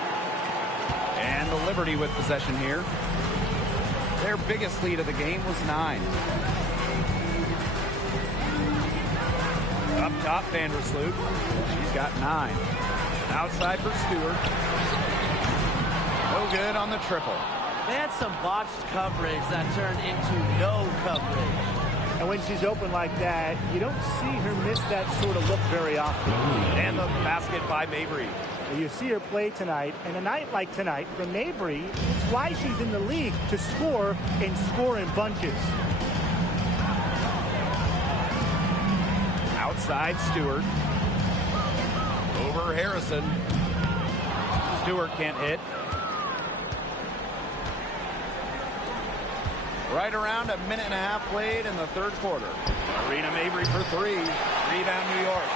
And the Liberty with possession here. Their biggest lead of the game was 9. Up top, Vandersloot. She's got 9. Outside for Stewart. No good on the triple. They had some botched coverage that turned into no coverage. And when she's open like that, you don't see her miss that sort of look very often. And the basket by Mabry. You see her play tonight, and a night like tonight from Mabry, it's why she's in the league, to score and score in bunches. Outside Stewart. Over Harrison. Stewart can't hit. Right around a minute and a half played in the third quarter. Arena Mabry for 3. Rebound New York.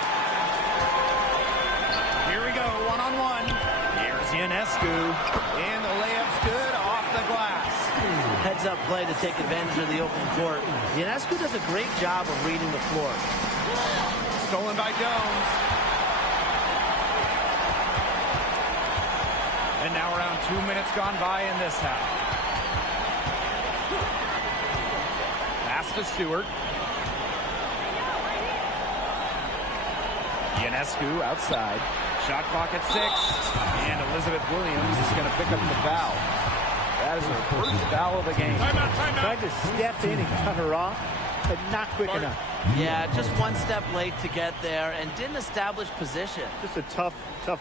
Here we go, one-on-one. Here's Ionescu. And the layup's good off the glass. Heads-up play to take advantage of the open court. Ionescu does a great job of reading the floor. Stolen by Jones. And now around 2 minutes gone by in this half. Pass to Stewart. Ionescu outside. Shot clock at 6. And Elizabeth Williams is going to pick up the foul. That is her first foul of the game. Timeout. Tried to step in and cut her off, but not quick enough. Yeah, just one step late to get there and didn't establish position. Just a tough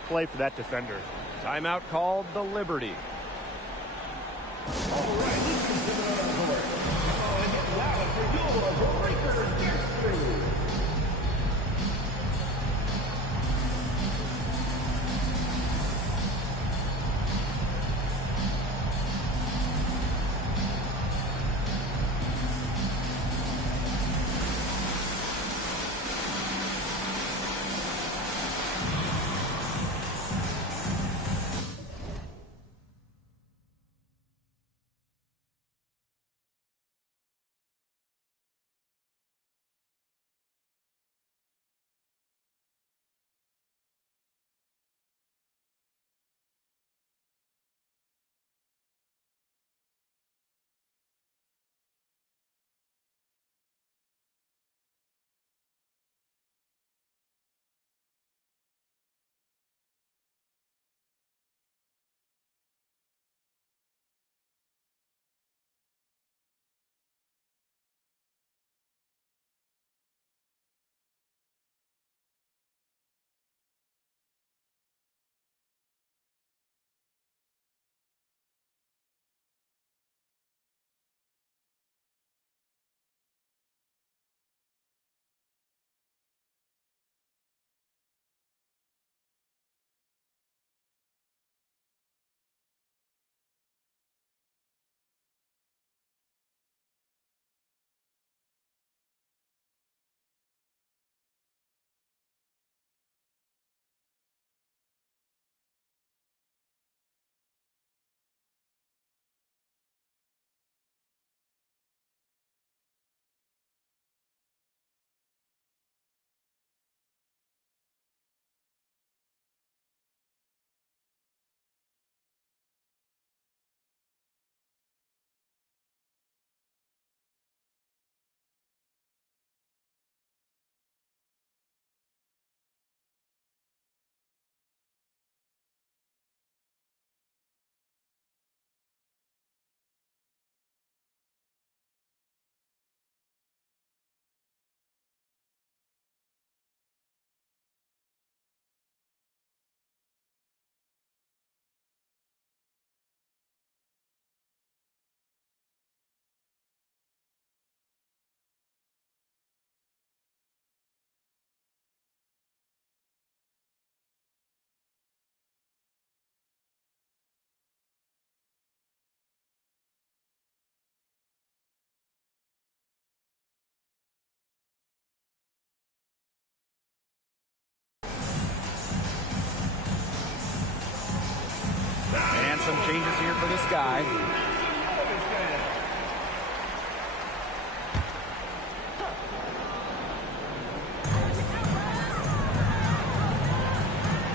play for that defender. Timeout called the Liberty. some changes here for the Sky.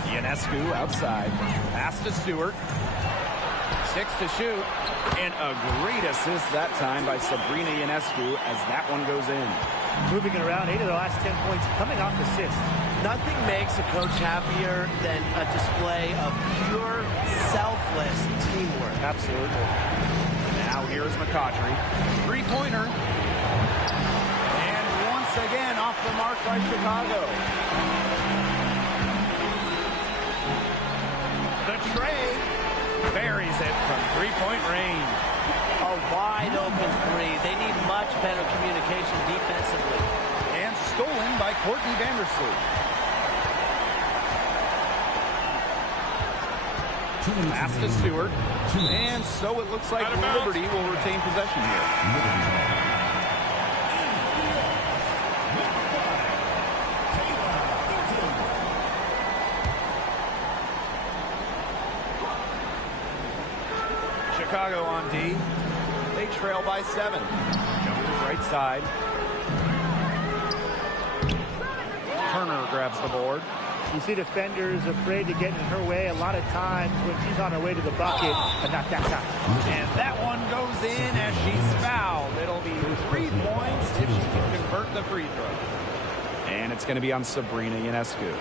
Ionescu outside. Pass to Stewart. 6 to shoot. And a great assist that time by Sabrina Ionescu as that one goes in. Moving it around, 8 of the last 10 points coming off assists. Nothing makes a coach happier than a display of pure, selfless teamwork. Absolutely. Now here's McCautry. Three-pointer. And once again off the mark by Chicago. The tray buries it from three-point range. A wide open three. They need much better communication defensively. And stolen by Courtney Vandersloot. Pass to Stewart. And so it looks like Liberty will retain possession here. Chicago on D. They trail by 7. Jones right side. Turner grabs the board. You see defenders afraid to get in her way a lot of times when she's on her way to the bucket, but not that time. And that one goes in as she's fouled. It'll be 3 points if she can convert the free throw. And it's going to be on Sabrina Ionescu.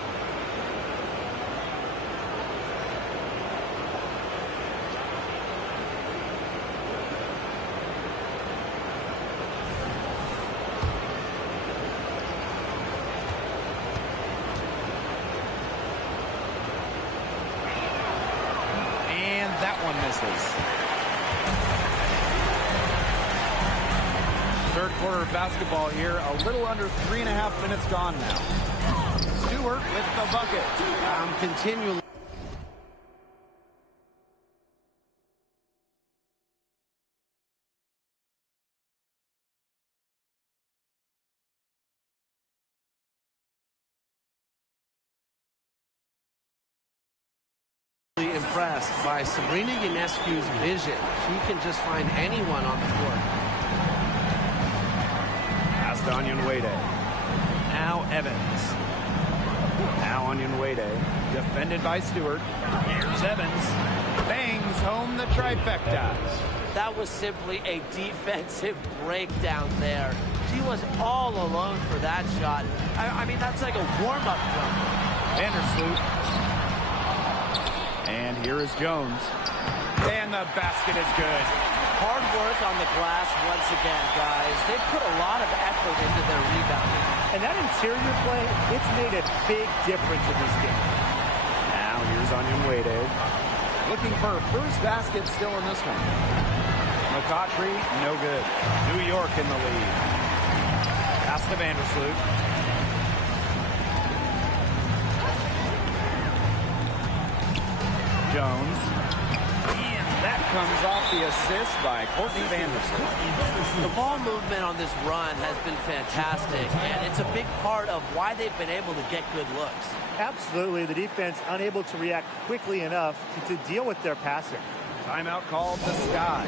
That one misses. Third quarter of basketball here. A little under 3.5 minutes gone now. Stewart with the bucket. Continually. Impressed by Sabrina Ionescu's vision. She can just find anyone on the court. Pass to Onyenwere. Now Evans. Now Onyenwere. Defended by Stewart. Here's Evans. Bangs home the trifecta. That was simply a defensive breakdown there. She was all alone for that shot. I mean, that's like a warm-up jump. Vandersloot. And here is Jones. And the basket is good. Hard work on the glass once again, guys. They put a lot of effort into their rebounding. And that interior play, it's made a big difference in this game. Now here's Onyenwere. Looking for her first basket still in this one. McCautry, no good. New York in the lead. Pass to Vandersloot. Jones. And that comes off the assist by Courtney Vandersloot. The ball movement on this run has been fantastic, and it's a big part of why they've been able to get good looks. Absolutely. The defense unable to react quickly enough to deal with their passing. Timeout called the Sky.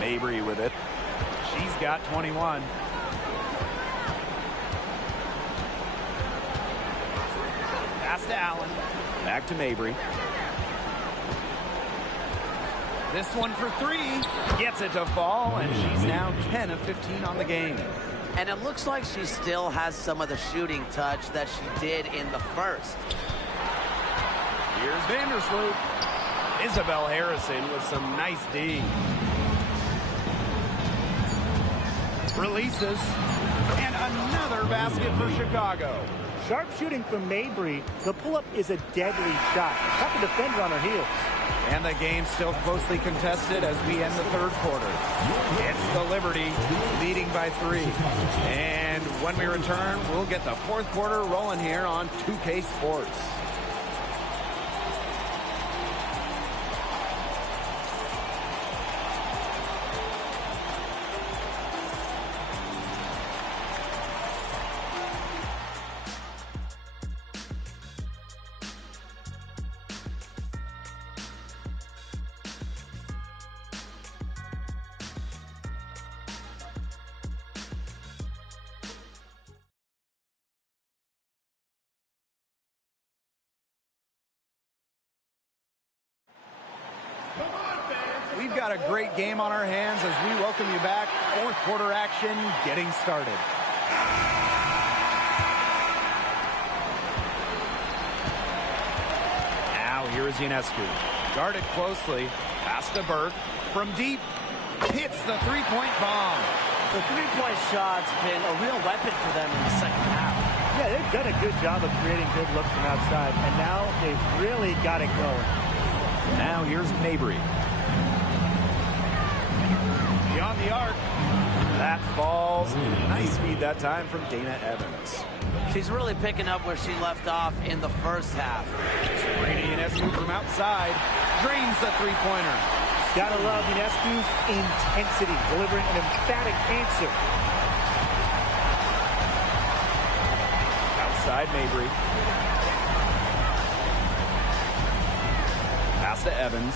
Mabry with it. She's got 21. Pass to Allen. Back to Mabry. This one for 3. Gets it to fall, and she's now 10 of 15 on the game. And it looks like she still has some of the shooting touch that she did in the first. Here's Vandersloot. Isabel Harrison with some nice D. Releases. And another basket for Chicago. Sharp shooting from Mabry. The pull-up is a deadly shot. Got the defender on her heels. And the game still closely contested as we end the third quarter. It's the Liberty leading by 3. And when we return, we'll get the fourth quarter rolling here on 2K Sports. We've got a great game on our hands as we welcome you back. Fourth quarter action getting started. Now here is Ionescu. Guarded closely. Pass to Burke. From deep. Hits the three-point bomb. The three-point shot's been a real weapon for them in the second half. Yeah, they've done a good job of creating good looks from outside, and now they've really got it going. Now here's Mabry. Beyond the arc. That falls. Nice feed that time from Dana Evans. She's really picking up where she left off in the first half. Brady Ionescu from outside. Drains the three-pointer. Gotta love Ionescu's intensity, delivering an emphatic answer. Outside Mabry. Pass to Evans.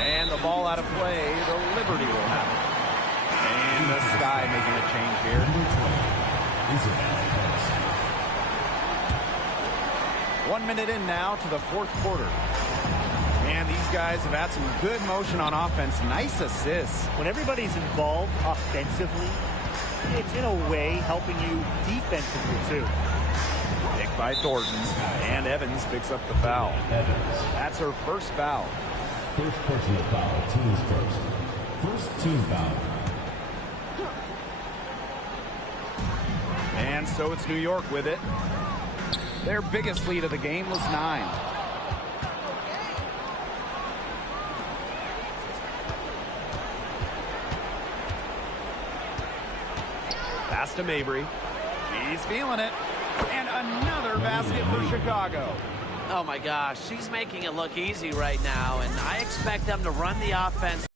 And the ball out of play. The Liberty will have it. And the Sky making a change here. 1 minute in now to the fourth quarter. And these guys have had some good motion on offense. Nice assists. When everybody's involved offensively, it's in a way helping you defensively too. Picked by Thornton. And Evans picks up the foul. That's her first foul. First personal foul, teams first. First team foul. And so it's New York with it. Their biggest lead of the game was 9. Pass to Mabry. He's feeling it. And another basket for Chicago. Oh my gosh, she's making it look easy right now, and I expect them to run the offense.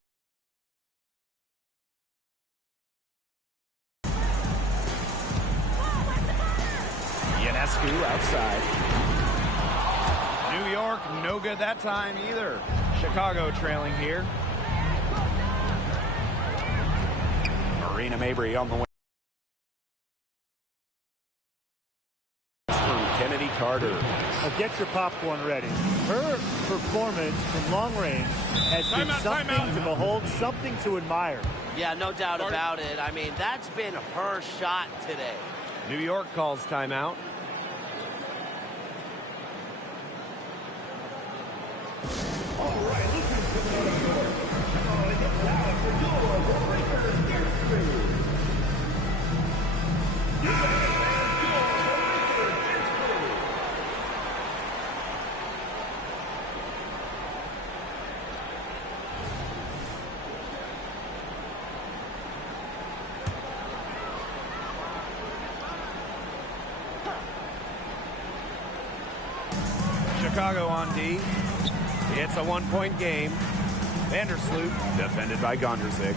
Ionescu outside. New York, no good that time either. Chicago trailing here. Marina Mabry on the wing. Kennedy Carter. Now get your popcorn ready. Her performance from long range has been something to behold, something to admire. Yeah, no doubt about it. I mean, that's been her shot today. New York calls timeout. All right, listen to New York. Calling it loud for your Breakers History. Chicago on D. It's a one-point game. Vandersloot defended by Gondrzik.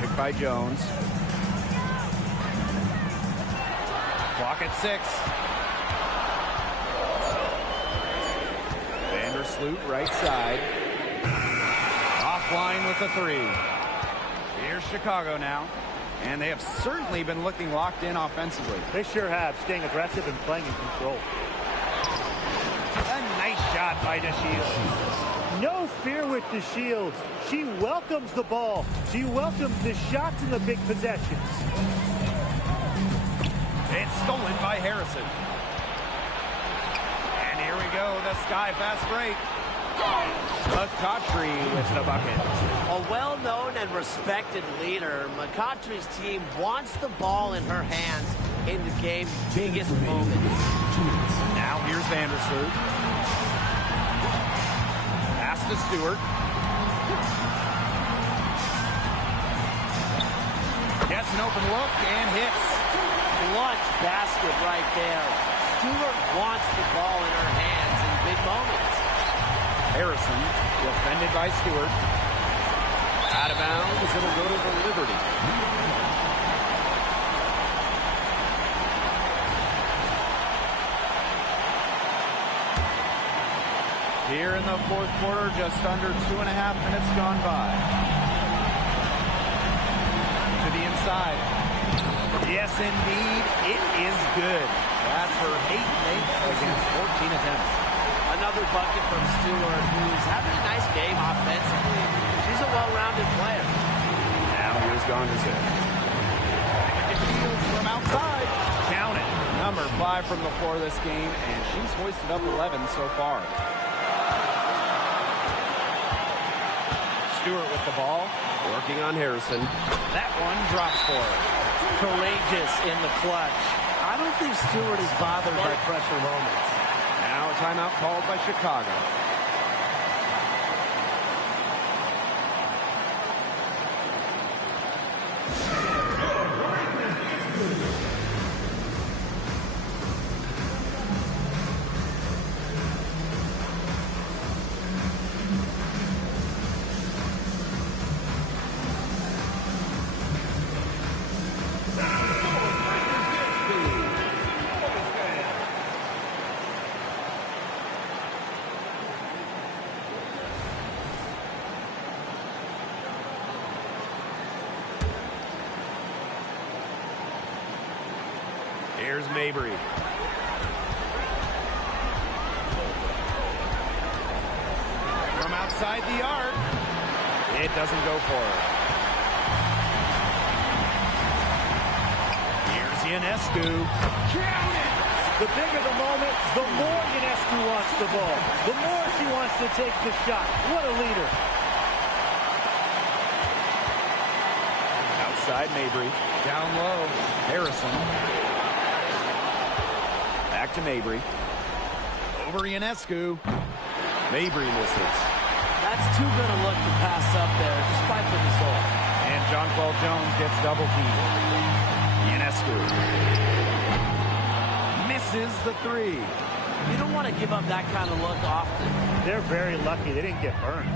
Picked by Jones. Clock at 6. Vandersloot right side. Offline with the 3. Here's Chicago now. And they have certainly been looking locked in offensively. They sure have, staying aggressive and playing in control. A nice shot by DeShields. No fear with DeShields. She welcomes the ball. She welcomes the shots in the big possessions. It's stolen by Harrison. And here we go, the Sky fast break. McCautry with the bucket. A well-known and respected leader, McCautry's team wants the ball in her hands in the game's biggest moments. Now here's Vandersloot. Pass to Stewart. Gets an open look and hits. Clutch basket right there. Stewart wants the ball in her hands in big moments. Harrison, defended by Stewart. Out of bounds, it'll go to the Liberty. Here in the fourth quarter, just under 2.5 minutes gone by. To the inside. Yes, indeed, it is good. That's her 8th against 14 attempts. Another bucket from Stewart, who's having a nice game offensively. She's a well-rounded player. Now here's Gondazit. From outside. Count it. Number 5 from the floor this game, and she's hoisted up 11 so far. Stewart with the ball, working on Harrison. That one drops for her. Courageous in the clutch. I don't think Stewart is bothered by pressure moments. Now a timeout called by Chicago. Here's Mabry. From outside the arc. It doesn't go for her. Here's Ionescu. Count it! The bigger the moment, the more Ionescu wants the ball. The more she wants to take the shot. What a leader. Outside Mabry. Down low. Harrison. Back to Mabry. Over Ionescu. Mabry misses. That's too good a look to pass up there, despite the result. And Jonquel Jones gets double teamed. Ionescu. Misses the 3. You don't want to give up that kind of look often. They're very lucky they didn't get burned.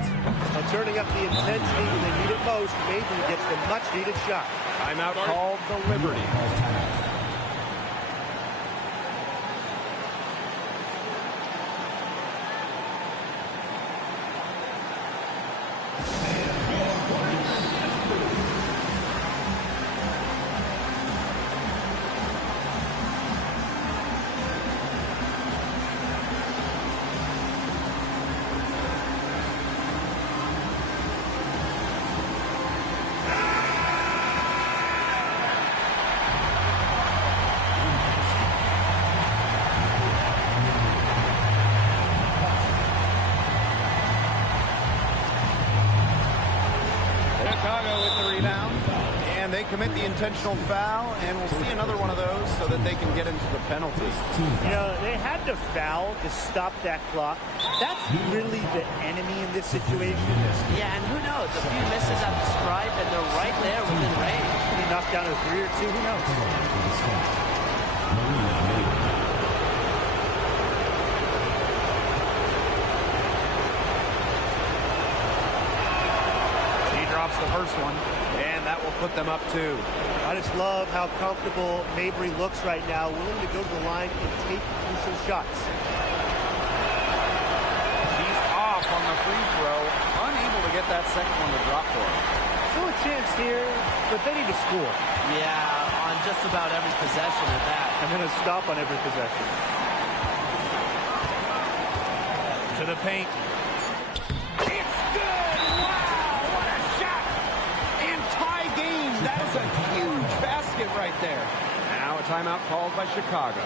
Now turning up the intensity when they need it most, Mabry gets the much-needed shot. Timeout called the Liberty. Chicago with the rebound, and they commit the intentional foul, and we'll see another one of those so that they can get into the penalties. You know, they had to foul to stop that clock. That's really the enemy in this situation. Yeah, and who knows? A few misses at the stripe, and they're right there within range. He knocked down a 3 or 2, who knows? Drops the first one, and that will put them up 2. I just love how comfortable Mabry looks right now, willing to go to the line and take crucial shots. He's off on the free throw, unable to get that second one to drop for him. Still a chance here, but they need to score. Yeah, on just about every possession at that. I'm going to stop on every possession. To the paint. It's good! Wow, what a shot! And tie game. That is a huge basket right there. Now a timeout called by Chicago.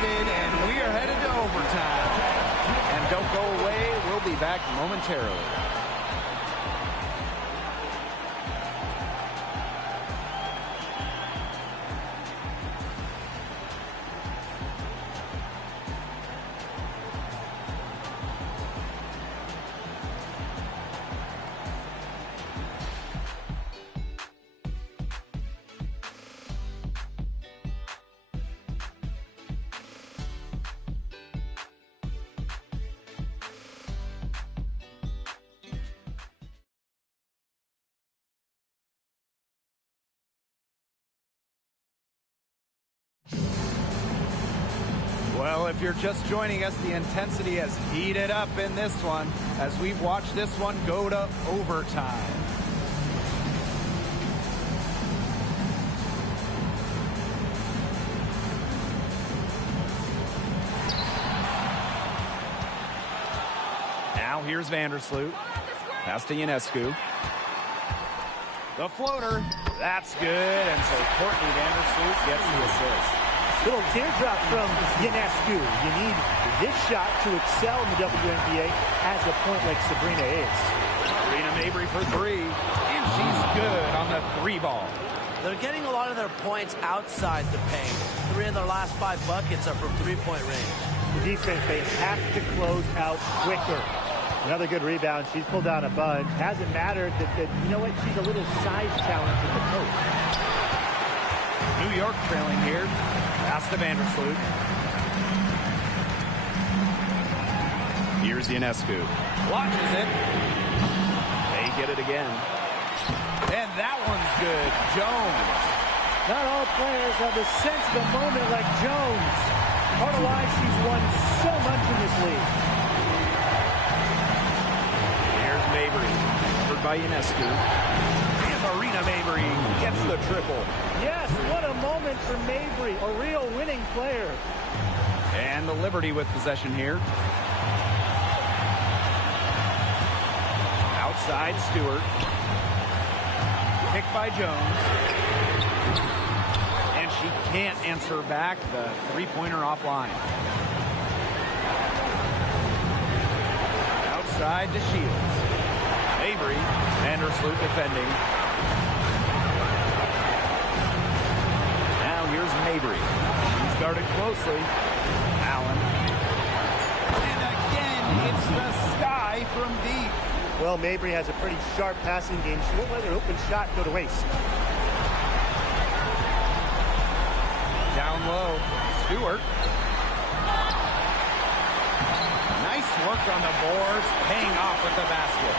ended, and we are headed to overtime. And don't go away. We'll be back momentarily. Well, if you're just joining us, the intensity has heated up in this one as we've watched this one go to overtime. Now here's Vandersloot. Pass to Ionescu. The floater. That's good. And so Courtney Vandersloot gets the assist. Little teardrop from Ionescu. You need this shot to excel in the WNBA as a point like Sabrina is. Serena Mabry for three, and she's good on the three ball. They're getting a lot of their points outside the paint. 3 of their last 5 buckets are from three-point range. The defense, they have to close out quicker. Another good rebound. She's pulled down a bunch. Hasn't mattered that you know what? She's a little size challenge in the post. New York trailing here. Pass to Vandersloot. Here's Ionescu. Launches it. They get it again. And that one's good. Jones. Not all players have a sense of the moment like Jones. Part of why she's won so much in this league. Here's Mabry. Covered by Ionescu. And Serena Mabry gets the triple. Yes, what a moment for Mabry, a real winning player. And the Liberty with possession here. Outside Stewart. Picked by Jones. And she can't answer back the three-pointer offline. Outside to Shields. Mabry. Vandersloot defending. Here's Mabry. She's guarded closely. Allen. And again, it's the sky from deep. Well, Mabry has a pretty sharp passing game. She won't let her open shot go to waste. Down low. Stewart. Nice work on the boards. Paying off with the basket.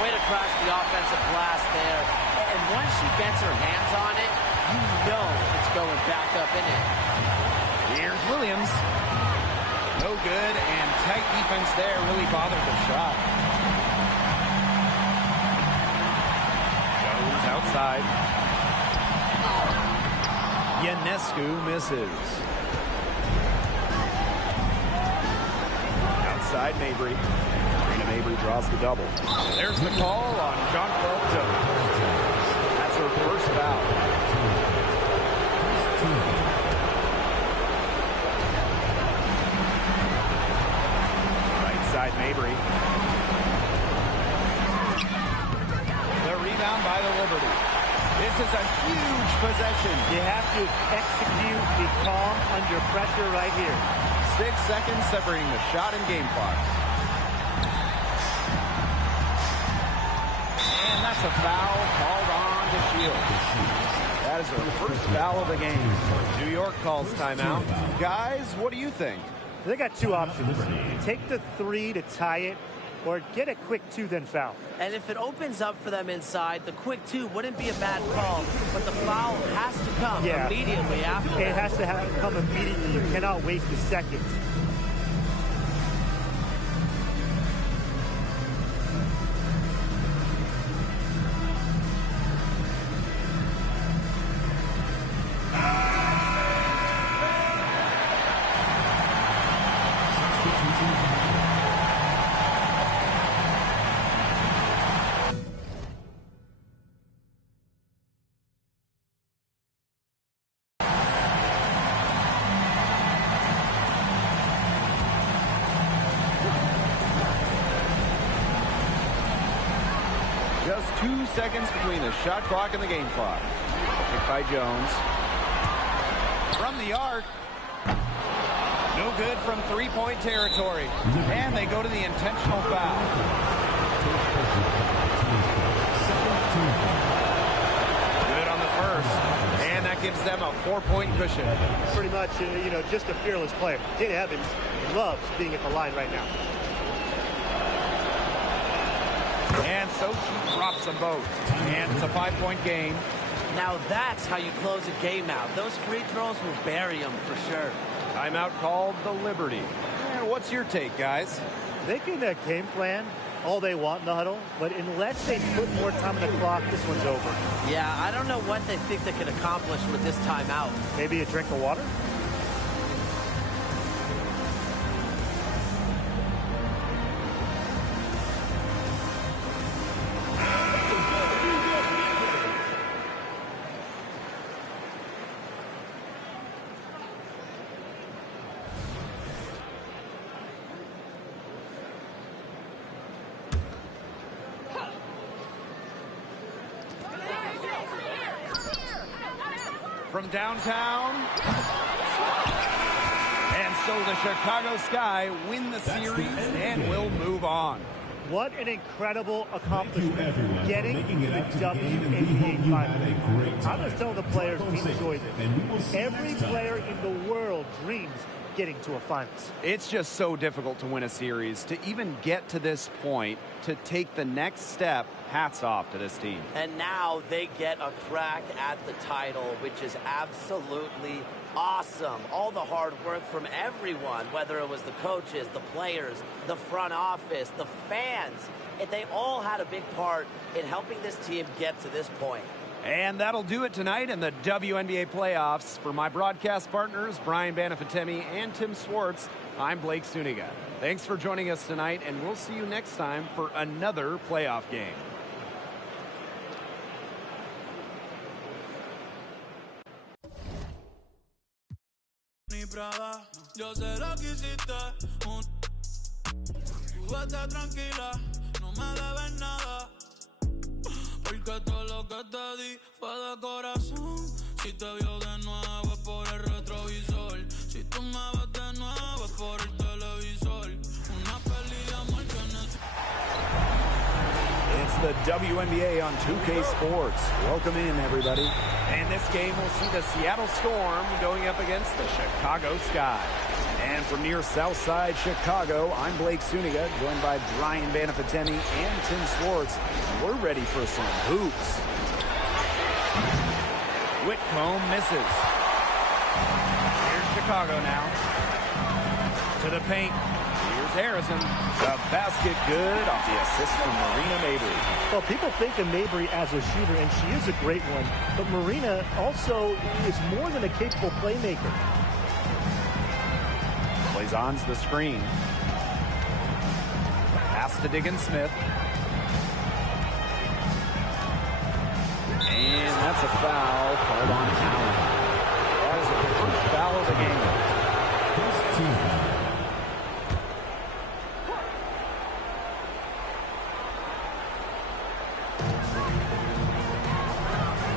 Way to crash the offensive glass there. And once she gets her hands on it, you know it's going back up in it. Here's Williams. No good, and tight defense there really bothered the shot. Goes outside. Ionescu misses. Outside Mabry. Serena Mabry draws the double. There's the call on Jonquel Jones. That's her first foul. Right side Mabry. The rebound by the Liberty. This is a huge possession. You have to execute, be calm under pressure right here. 6 seconds separating the shot and game clocks. And that's a foul called on to Shields. That is her first foul of the game. New York calls timeout. Guys, what do you think? They got two options. Take the three to tie it, or get a quick two, then foul. And if it opens up for them inside, the quick two wouldn't be a bad call, but the foul has to come immediately after. It has to come immediately. You cannot waste a second. just 2 seconds between the shot clock and the game clock. Picked by Jones. From the arc. No good from three-point territory. And they go to the intentional foul. Good on the first. And that gives them a 4-point cushion. Pretty much, just a fearless player. Jada Evans loves being at the line right now. And so she drops them both. And it's a 5-point game. Now that's how you close a game out. Those free throws will bury them for sure. Timeout called the Liberty. What's your take, guys? They can game plan all they want in the huddle, but unless they put more time on the clock, this one's over. Yeah, I don't know what they think they can accomplish with this timeout. Maybe a drink of water? From downtown. And so the Chicago Sky win the series and will move on. What an incredible accomplishment, getting to the WNBA Finals. I'm just telling the players we enjoyed this. Every player in the world dreams getting to a finals. It's just so difficult to win a series. To even get to this point, to take the next step, hats off to this team. And now they get a crack at the title, which is absolutely awesome. All the hard work from everyone, whether it was the coaches, the players, the front office, the fans. They all had a big part in helping this team get to this point. And that'll do it tonight in the WNBA playoffs. For my broadcast partners, Brian Banafitemi and Tim Swartz, I'm Blake Suniga. Thanks for joining us tonight, and we'll see you next time for another playoff game. Yo sé lo que hiciste. Tú vete tranquila, no me debes nada. Porque todo lo que te di fue de corazón. Si te vio de nuevo es por el retrovisor. Si tú me ves de nuevo es por el televisor. Una peli de amor que necesito. It's the WNBA on 2K Sports. Welcome in, everybody. And this game will see the Seattle Storm going up against the Chicago Sky. And from near Southside Chicago, I'm Blake Suniga, joined by Brian Banafitemi and Tim Swartz. We're ready for some hoops. Whitcomb misses. Here's Chicago now. To the paint. Here's Harrison. The basket good off the assist from Marina Mabry. Well, people think of Mabry as a shooter, and she is a great one. But Marina also is more than a capable playmaker. Plays on the screen. Pass to Diggins-Smith. And that's a foul called on Allen. That is the first foul of the game. First team.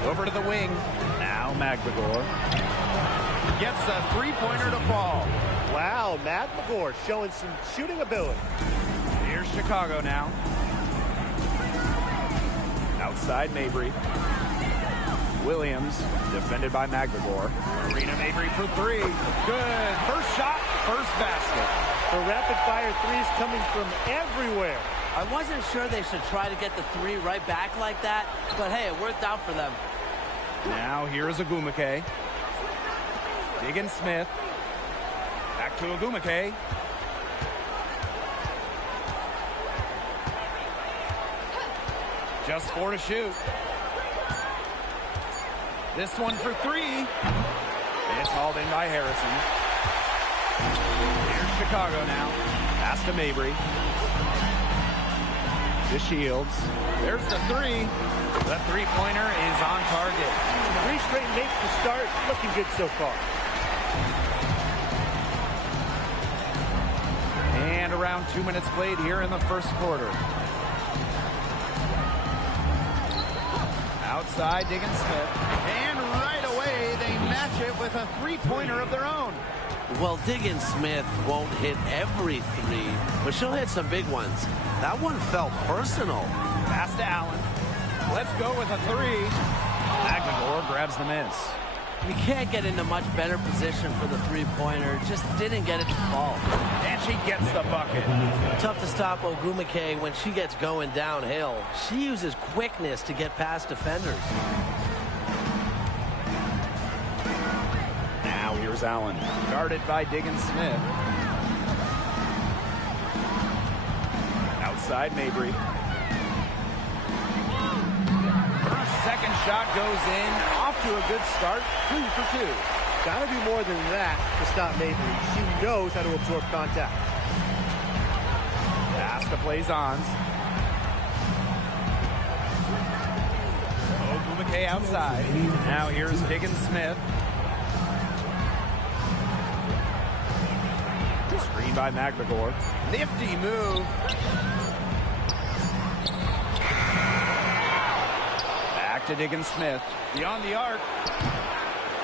Over to the wing. Now McGregor gets a three-pointer to fall. Wow, McGregor showing some shooting ability. Here's Chicago now. Outside Mabry. Williams, defended by McGregor. Marina Mabry for three. Good. First shot, first basket. The rapid-fire threes coming from everywhere. I wasn't sure they should try to get the three right back like that, but hey, it worked out for them. Now here's Agumake. Diggins-Smith. Back to Agumake. Just 4 to shoot. This one for three. It's hauled in by Harrison. Here's Chicago now. Pass to Mabry. To Shields. There's the three. The three-pointer is on target. 3 straight makes to start. Looking good so far. And around 2 minutes played here in the first quarter. Outside, Diggins Smith. And right away, they match it with a three-pointer of their own. Well, Diggins Smith won't hit every three, but she'll hit some big ones. That one felt personal. Pass to Allen. Let's go with a three. McNamara grabs the miss. You can't get into much better position for the three-pointer. Just didn't get it to fall. And she gets the bucket. Tough to stop Ogumake when she gets going downhill. She uses quickness to get past defenders. Now here's Allen, guarded by Diggins Smith. Outside Mabry. Her second shot goes in, off to a good start, 2 for 2. Got to do more than that to stop Mabry. She knows how to absorb contact. Pass to Blazons. Ogumake outside. Now here's Diggins Smith. Screen by McNamara. Nifty move. Back to Diggins Smith. Beyond the arc.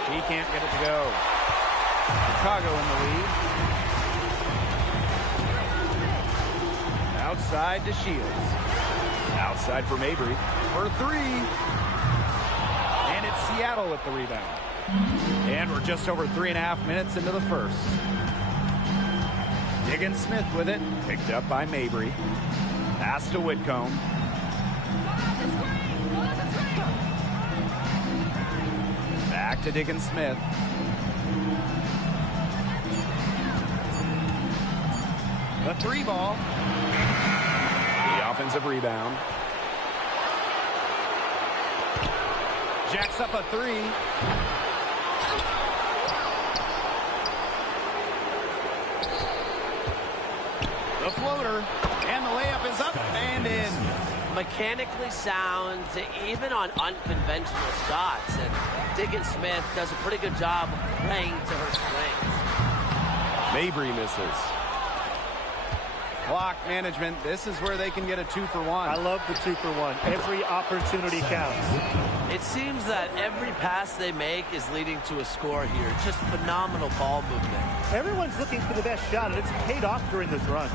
She can't get it to go. Chicago in the lead. Outside to Shields. Outside for Mabry. For three. And it's Seattle with the rebound. And we're just over 3.5 minutes into the first. Diggins Smith with it. Picked up by Mabry. Pass to Whitcomb. Back to Diggins Smith. The three ball. The offensive rebound. Jacks up a three. The floater, and the layup is up and in. Mechanically sound, even on unconventional shots. And Diggins Smith does a pretty good job of playing to her strengths. Mabry misses. Clock management. This is where they can get a 2 for 1. I love the 2 for 1. Every opportunity counts. It seems that every pass they make is leading to a score here. Just phenomenal ball movement. Everyone's looking for the best shot, and it's paid off during this run.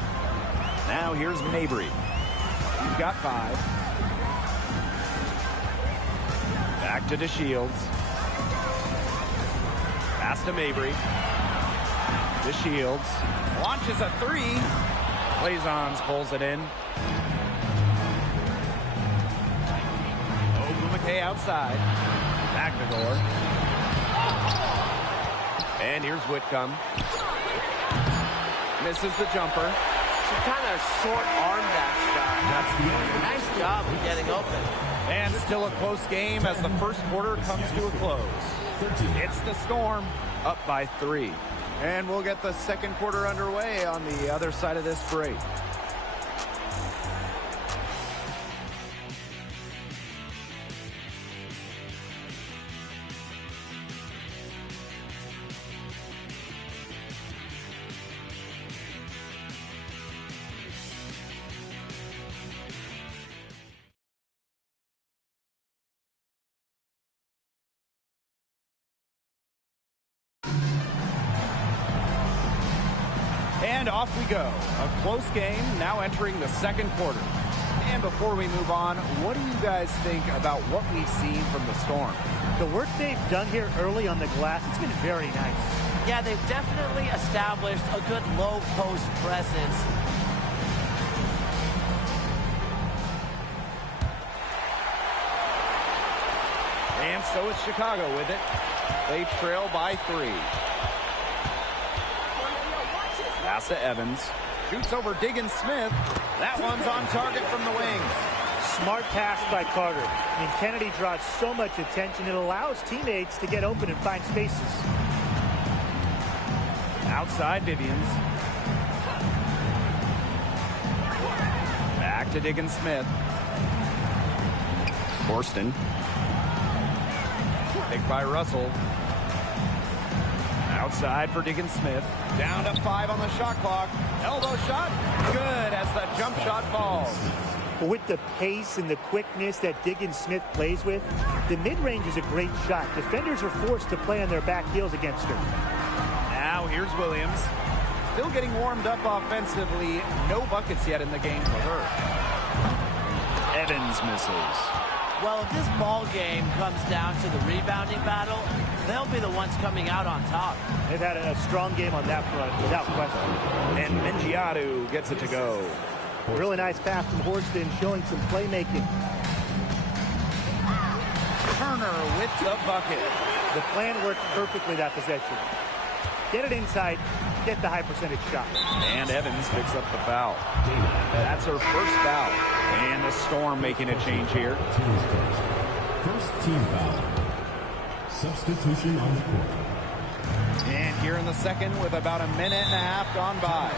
Now here's Mabry. He's got 5. Back to DeShields. Pass to Mabry. DeShields launches a 3. Blazons pulls it in. Ogumake outside. McNamara. And here's Whitcomb. Misses the jumper. She kind of short-armed that shot. Nice job of getting open. And still a close game as the first quarter comes to a close. It's the Storm up by 3. And we'll get the second quarter underway on the other side of this break. And off we go. A close game now entering the second quarter. And before we move on, what do you guys think about what we've seen from the Storm? The work they've done here early on the glass, it's been very nice. Yeah, they've definitely established a good low post presence. And so it's Chicago with it. They trail by 3. Pass to Evans. Shoots over Diggins Smith. That one's on target from the wings. Smart pass by Carter. I mean, Kennedy draws so much attention. It allows teammates to get open and find spaces. Outside Vivians. Back to Diggins Smith. Borston. Picked by Russell. Outside for Diggins Smith. Down to 5 on the shot clock. Elbow shot. Good as the jump shot falls. But with the pace and the quickness that Diggins Smith plays with, the mid-range is a great shot. Defenders are forced to play on their back heels against her. Now here's Williams. Still getting warmed up offensively. No buckets yet in the game for her. Evans misses. Well, if this ball game comes down to the rebounding battle, they'll be the ones coming out on top. They've had a strong game on that front, without question. And Mengiadu gets it to go. Really nice pass from Horston, showing some playmaking. Turner with the bucket. The plan worked perfectly that possession. Get it inside, get the high percentage shot. And Evans picks up the foul. That's her first foul. And the Storm making a change here. Teams first. First team foul. Substitution on the court. And here in the second with about a minute and a half gone by.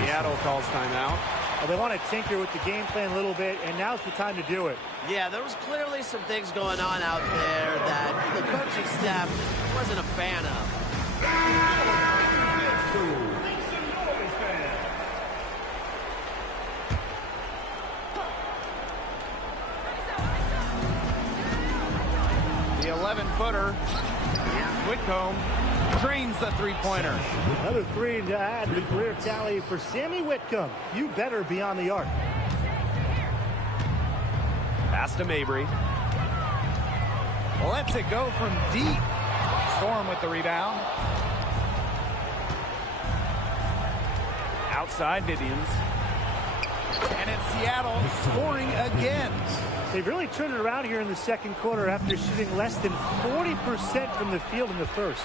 Seattle calls timeout. Well, they want to tinker with the game plan a little bit, and now's the time to do it. Yeah, there was clearly some things going on out there that the coaching staff just wasn't a fan of. The 11-footer. Here's Whitcomb. Drains the three-pointer. Another three to add to the career tally for Sammy Whitcomb. You better be on the arc. Pass to Mabry. Lets it go from deep. Storm with the rebound. Outside Vivians. And it's Seattle scoring again. They've really turned it around here in the second quarter after shooting less than 40% from the field in the first.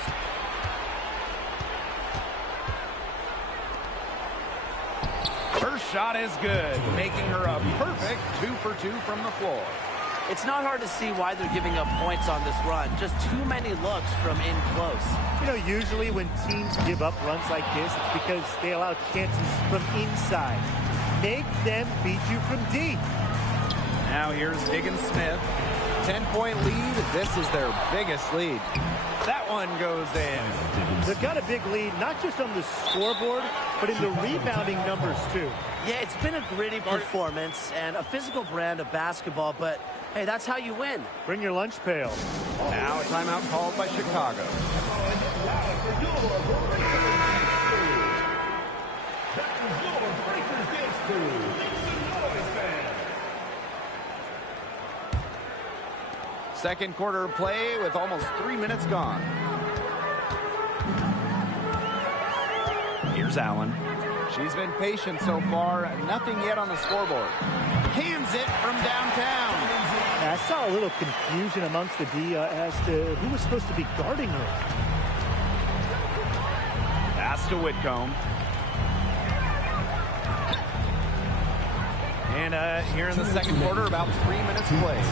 Her shot is good, making her a perfect 2 for 2 from the floor. It's not hard to see why they're giving up points on this run. Just too many looks from in close. You know, usually when teams give up runs like this, it's because they allow chances from inside. Make them beat you from deep. Now here's Diggins Smith. 10-point lead. This is their biggest lead. That one goes in. They've got a big lead, not just on the scoreboard, but in the rebounding numbers, too. Yeah, it's been a gritty performance and a physical brand of basketball, but hey, that's how you win. Bring your lunch pail. Now a timeout called by Chicago. Second quarter play with almost 3 minutes gone. Here's Allen. She's been patient so far. Nothing yet on the scoreboard. Cans it from downtown. I saw a little confusion amongst the D as to who was supposed to be guarding her. Pass to Whitcomb. And here in the second quarter, about 3 minutes played.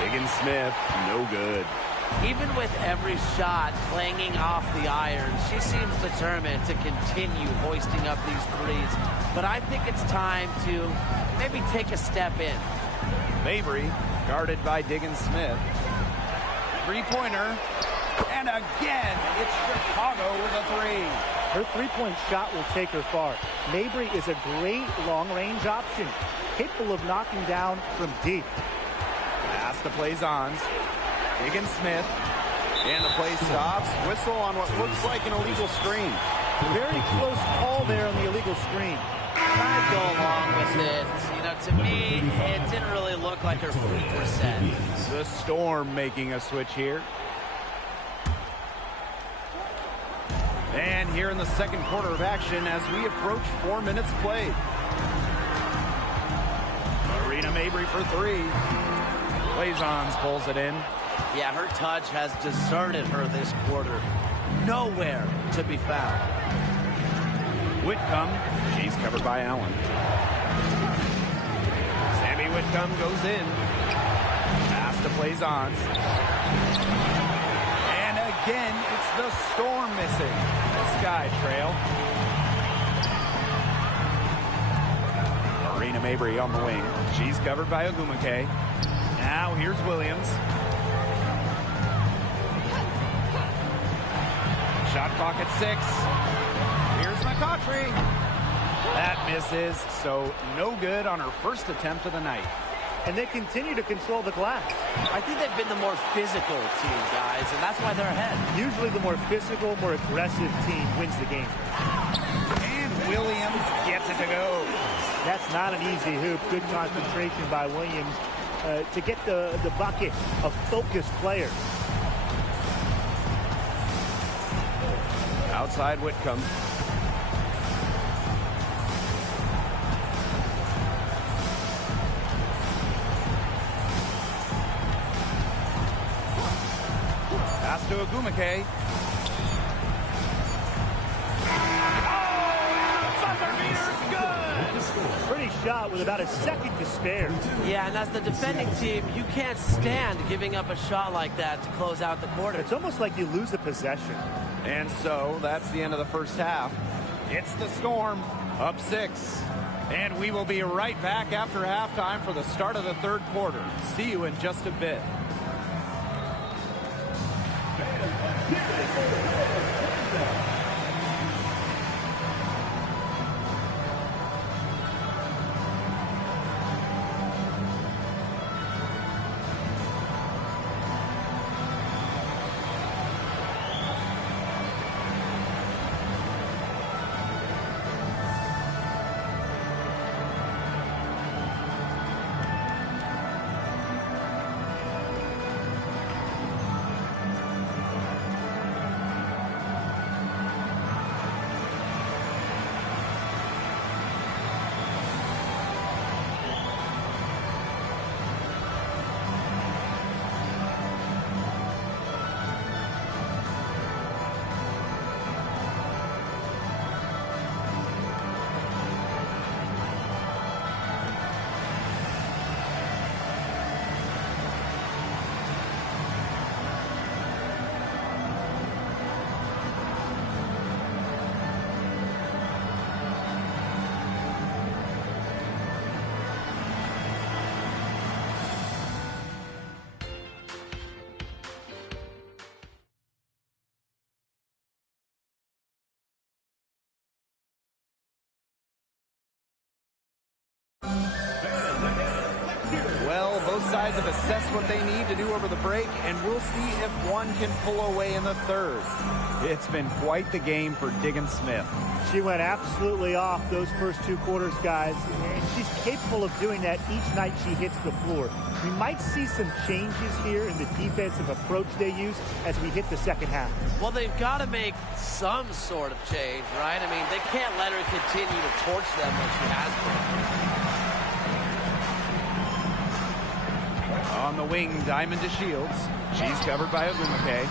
Diggins Smith, no good. Even with every shot clanging off the iron, she seems determined to continue hoisting up these threes. But I think it's time to maybe take a step in. Mabry, guarded by Diggins Smith. Three-pointer. And again, it's Chicago with a three. Her three-point shot will take her far. Mabry is a great long-range option, capable of knocking down from deep. Pass to Plaisance. Diggins Smith. And the play stops. Whistle on what looks like an illegal screen. Very close call there on the illegal screen. I'd go along with it. You know, to me, it didn't really look like her feet were set. The Storm making a switch here. And here in the second quarter of action as we approach 4 minutes played. Marina Mabry for three. Plaisance pulls it in. Yeah, her touch has deserted her this quarter. Nowhere to be found. Whitcomb, she's covered by Allen. Sammy Whitcomb goes in. Pass to Plaisance. And again, it's the Storm missing. The Sky Trail. Marina Mabry on the wing. She's covered by Ogumake. Now here's Williams. Shot clock at 6. Here's McCautry. That misses, so no good on her first attempt of the night. And they continue to control the glass. I think they've been the more physical team, guys, and that's why they're ahead. Usually the more physical, more aggressive team wins the game. And Williams gets it to go. That's not an easy hoop. Good concentration by Williams to get the bucket of focused players. Outside Whitcomb. Pass to Agumake. Pretty shot with about a second to spare. Yeah, and as the defending team, you can't stand giving up a shot like that to close out the quarter. It's almost like you lose a possession. And so that's the end of the first half. It's the Storm, up 6. And we will be right back after halftime for the start of the third quarter. See you in just a bit. Well, both sides have assessed what they need to do over the break, and we'll see if one can pull away in the third. It's been quite the game for Diggin Smith. She went absolutely off those first 2 quarters, guys, and she's capable of doing that each night she hits the floor. We might see some changes here in the defensive approach they use as we hit the second half. Well, they've got to make some sort of change, right? I mean, they can't let her continue to torch them like she has been. On the wing, Diamond to Shields. She's covered by Agumake.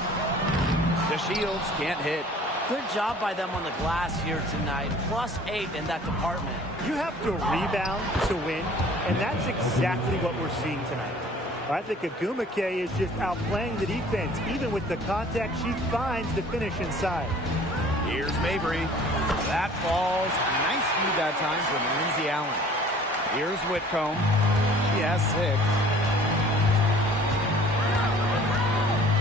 The Shields can't hit. Good job by them on the glass here tonight. +8 in that department. You have to rebound to win, and that's exactly what we're seeing tonight. I think Agumake is just outplaying the defense. Even with the contact, she finds the finish inside. Here's Mabry. That falls. Nice feed that time from Lindsay Allen. Here's Whitcomb. She has 6.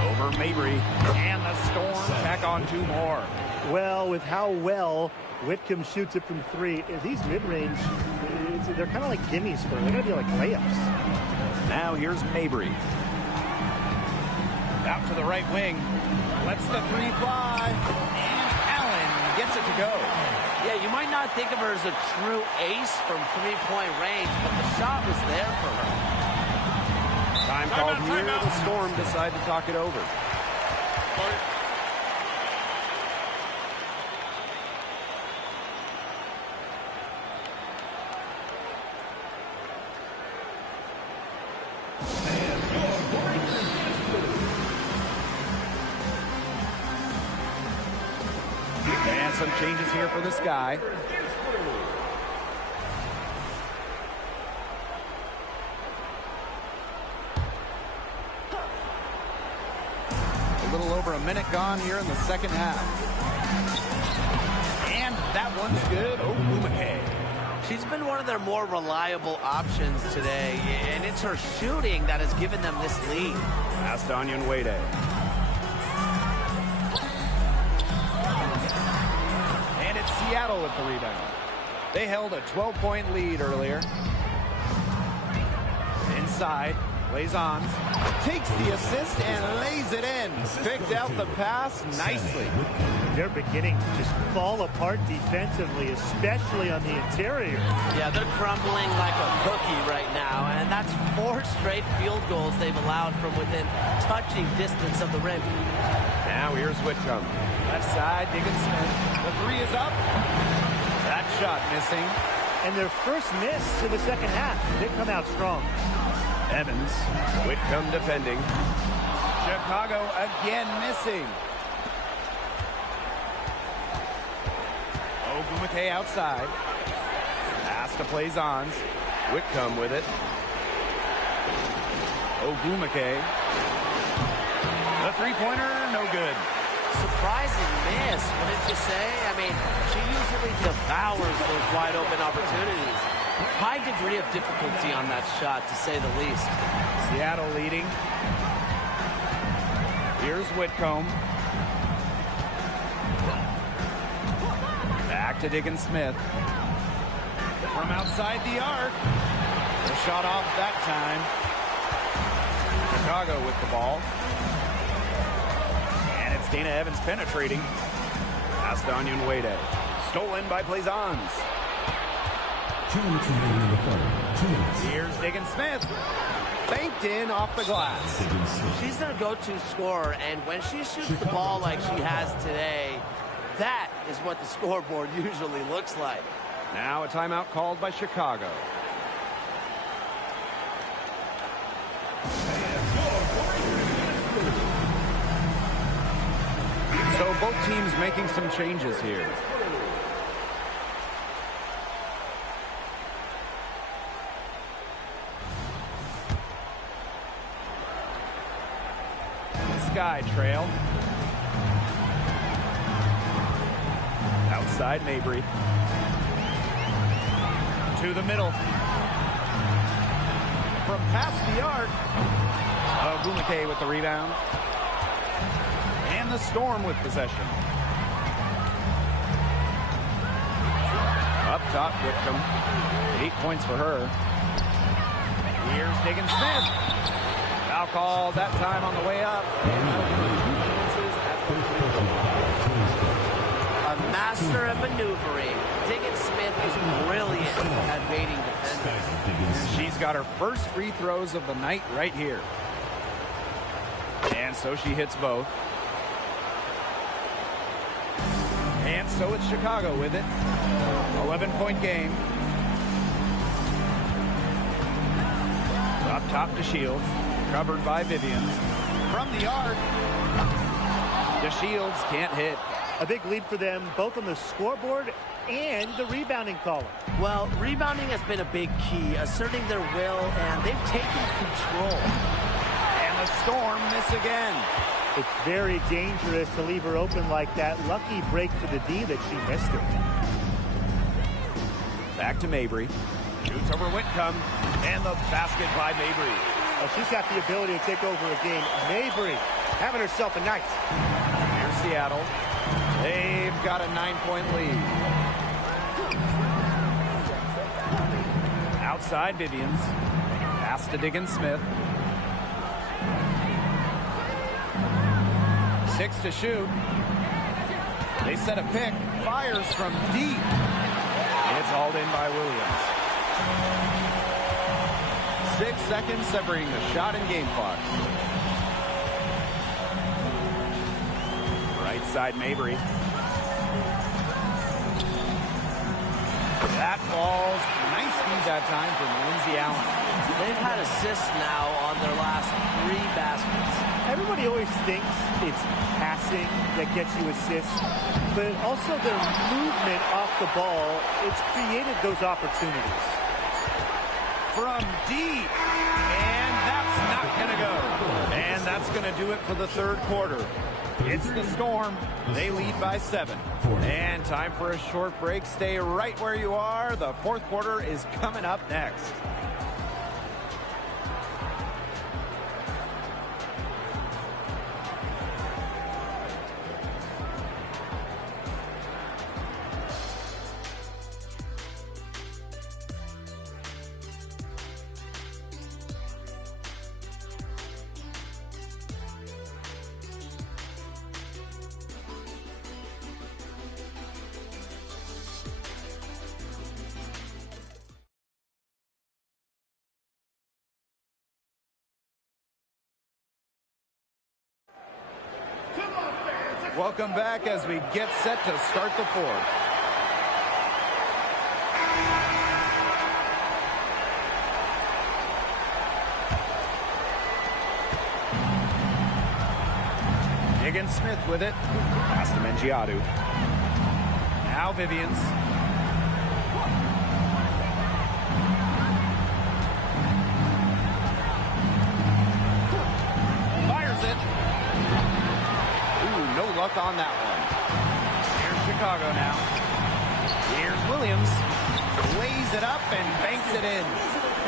Over Mabry. And the Storm tack on 2 more. Well, with how well Whitcomb shoots it from 3, these mid-range, they're kind of like gimmies for them. They're going to be like layups. Now here's Mabry. Out to the right wing. Lets the 3 fly. And Allen gets it to go. Yeah, you might not think of her as a true ace from 3-point range, but the shot was there for her. Time called here. The Storm decide to talk it over. And some changes here for this guy. A little over a minute gone here in the second half. And that one's good. Agumake. She's been one of their more reliable options today, and it's her shooting that has given them this lead. Astonyan Wade. And it's Seattle with the rebound. They held a 12-point lead earlier. Inside, Blazons takes the assist and lays it in. Picked out the pass nicely. They're beginning to just fall apart defensively, especially on the interior. Yeah, they're crumbling like a cookie right now, and that's 4 straight field goals they've allowed from within touching distance of the rim. Now here's Whitcomb. Left side, Diggins-Smith. The 3 is up. That shot missing. And their first miss in the second half. They come out strong. Evans, Whitcomb defending. Chicago again missing. Ogumake outside. Pass to Blazons. Whitcomb with it. Ogumake. The three-pointer, no good. Surprising miss, wouldn't you say? I mean, she usually devours those wide-open opportunities. High degree of difficulty on that shot, to say the least. Seattle leading. Here's Whitcomb. Back to Diggins-Smith. From outside the arc. The shot off that time. Chicago with the ball. And it's Dana Evans penetrating. Pass to Onyenwere. Stolen by Blazons. 2 minutes remaining in the third. 2 minutes. Here's Diggins-Smith. Banked in off the glass. She's their go-to scorer, and when she shoots the ball like she has today, that is what the scoreboard usually looks like. Now a timeout called by Chicago. So both teams making some changes here. Sky trail. Outside Mabry. To the middle. From past the arc. Ogumake with the rebound. And the Storm with possession. Up top, Whitcomb. 8 points for her. Here's Diggins-Smith. Foul call that time on the way up. A master at maneuvering. Diggins-Smith is brilliant at baiting defenders. She's got her first free throws of the night right here. And so she hits both. And so it's Chicago with it. 11-point game. Up top to Shields. Covered by Vivian. From the arc. The Shields can't hit. A big lead for them, both on the scoreboard and the rebounding column. Well, rebounding has been a big key, asserting their will, and they've taken control. And the Storm miss again. It's very dangerous to leave her open like that. Lucky break for the D that she missed it. Back to Mabry. Shoots over Whitcomb. And the basket by Mabry. She's got the ability to take over a game. Mabry having herself a night. Here's Seattle. They've got a 9-point lead. Outside Vivians. Pass to Diggins-Smith. 6 to shoot. They set a pick. Fires from deep. It's hauled in by Williams. 6 seconds separating the shot and game clock. Right side Mabry. That falls. Nice feed that time from Lindsey Allen. They've had assists now on their last 3 baskets. Everybody always thinks it's passing that gets you assists, but also their movement off the ball, it's created those opportunities. From deep, and that's not going to go. And that's going to do it for the third quarter. It's the Storm. They lead by 7. And time for a short break. Stay right where you are. The fourth quarter is coming up next. Welcome back as we get set to start the fourth. Diggins Smith with it. Pass to Mengiadu. Now Vivians. Fires it. Ooh, no luck on that one. Here's Chicago now. Here's Williams. Lays it up and banks it in.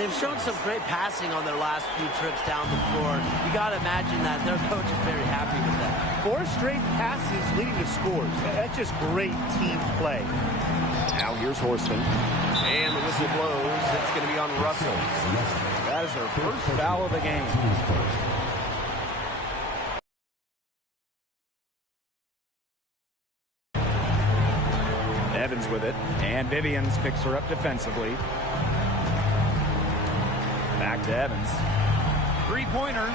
They've shown some great passing on their last few trips down the floor. You got to imagine that their coach is very happy with that. 4 straight passes leading to scores. That's just great team play. Now here's Horston. And the whistle blows. It's going to be on Russell. That is her first foul of the game. Evans with it. And Vivians picks her up defensively. Back to Evans. Three-pointer.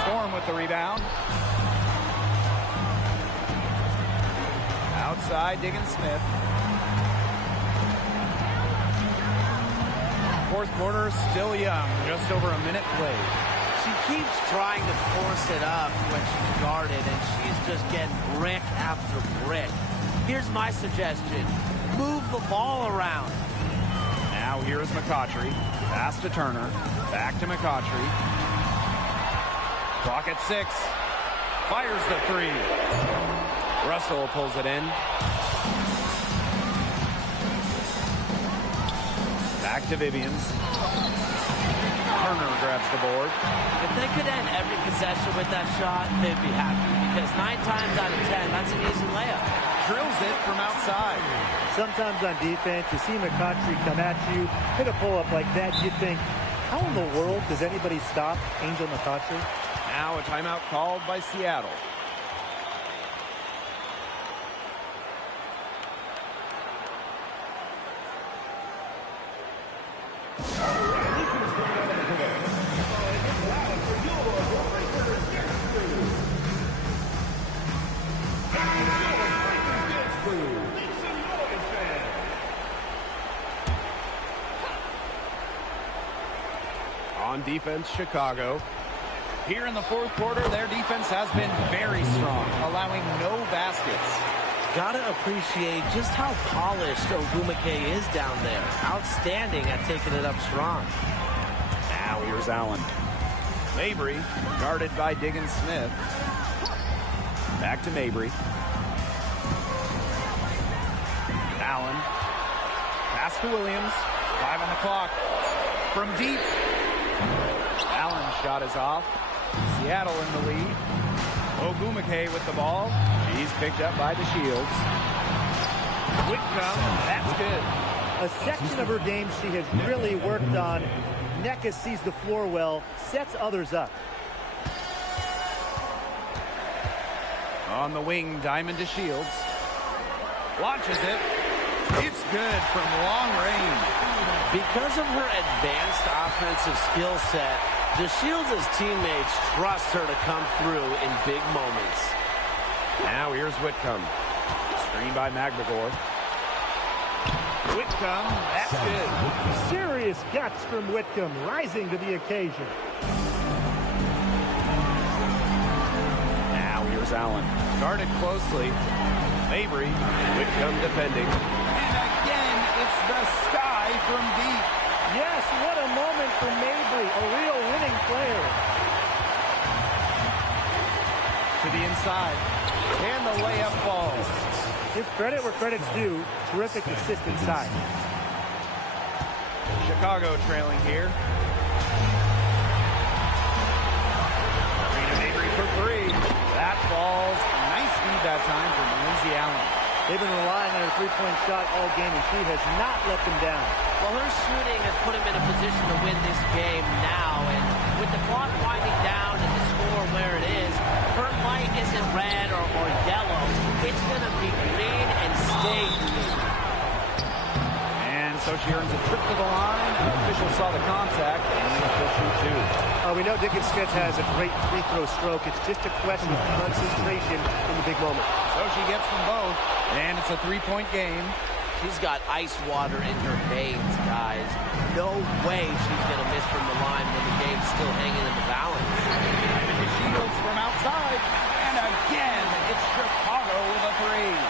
Storm with the rebound. Outside, Diggins Smith. Fourth quarter still young. Just over a minute played. She keeps trying to force it up when she's guarded, and she's just getting brick after brick. Here's my suggestion. Move the ball around. Now here's McCautry. Pass to Turner. Back to McCautry. Clock at 6. Fires the 3. Russell pulls it in. Back to Vivians. Turner grabs the board. If they could end every possession with that shot, they'd be happy, because 9 times out of 10, that's an easy layup. Drills it from outside. Sometimes on defense, you see McCautry come at you, hit a pull-up like that, you think, how in the world does anybody stop Angel McCautry? Now a timeout called by Seattle. On defense, Chicago. Here in the fourth quarter, their defense has been very strong, allowing no baskets. Gotta appreciate just how polished Ogumake is down there. Outstanding at taking it up strong. Now here's Allen. Mabry, guarded by Diggins Smith. Back to Mabry. Allen. Pass to Williams. 5 on the clock. From deep. Allen's shot is off. Seattle in the lead. Ogumake with the ball. He's picked up by the Shields. Whitcomb, that's good. A section of her game she has really worked on. Neca sees the floor well, sets others up. On the wing, Diamond to Shields. Launches it. It's good from long range. Because of her advanced offensive skill set, DeShields' teammates trust her to come through in big moments. Now here's Whitcomb. Screen by Magdegor. Whitcomb, that's good. Serious guts from Whitcomb, rising to the occasion. Now here's Allen. Guarded closely. Mabry, Whitcomb defending. And again, it's the sky from deep. Yes, what a moment for Mabry, a real winning player. To the inside. And the layup falls. Give credit where credit's due. Terrific assist inside. Chicago trailing here. Mabry for 3. That falls. Nice feed that time from Lindsey Allen. They've been relying on her three-point shot all game, and she has not let them down. Well, her shooting has put him in a position to win this game now, and with the clock winding down and the score where it is, her light isn't red or yellow. It's going to be green and stay green. And so she earns a trip to the line. The official saw the contact, and she'll shoot two. We know Diggins Smith has a great free throw stroke. It's just a question of concentration in the big moment. So she gets them both, and it's a three-point game. She's got ice water in her veins, guys. No way she's going to miss from the line when the game's still hanging in the balance. And Shields from outside, and again, it's Chicago with a three.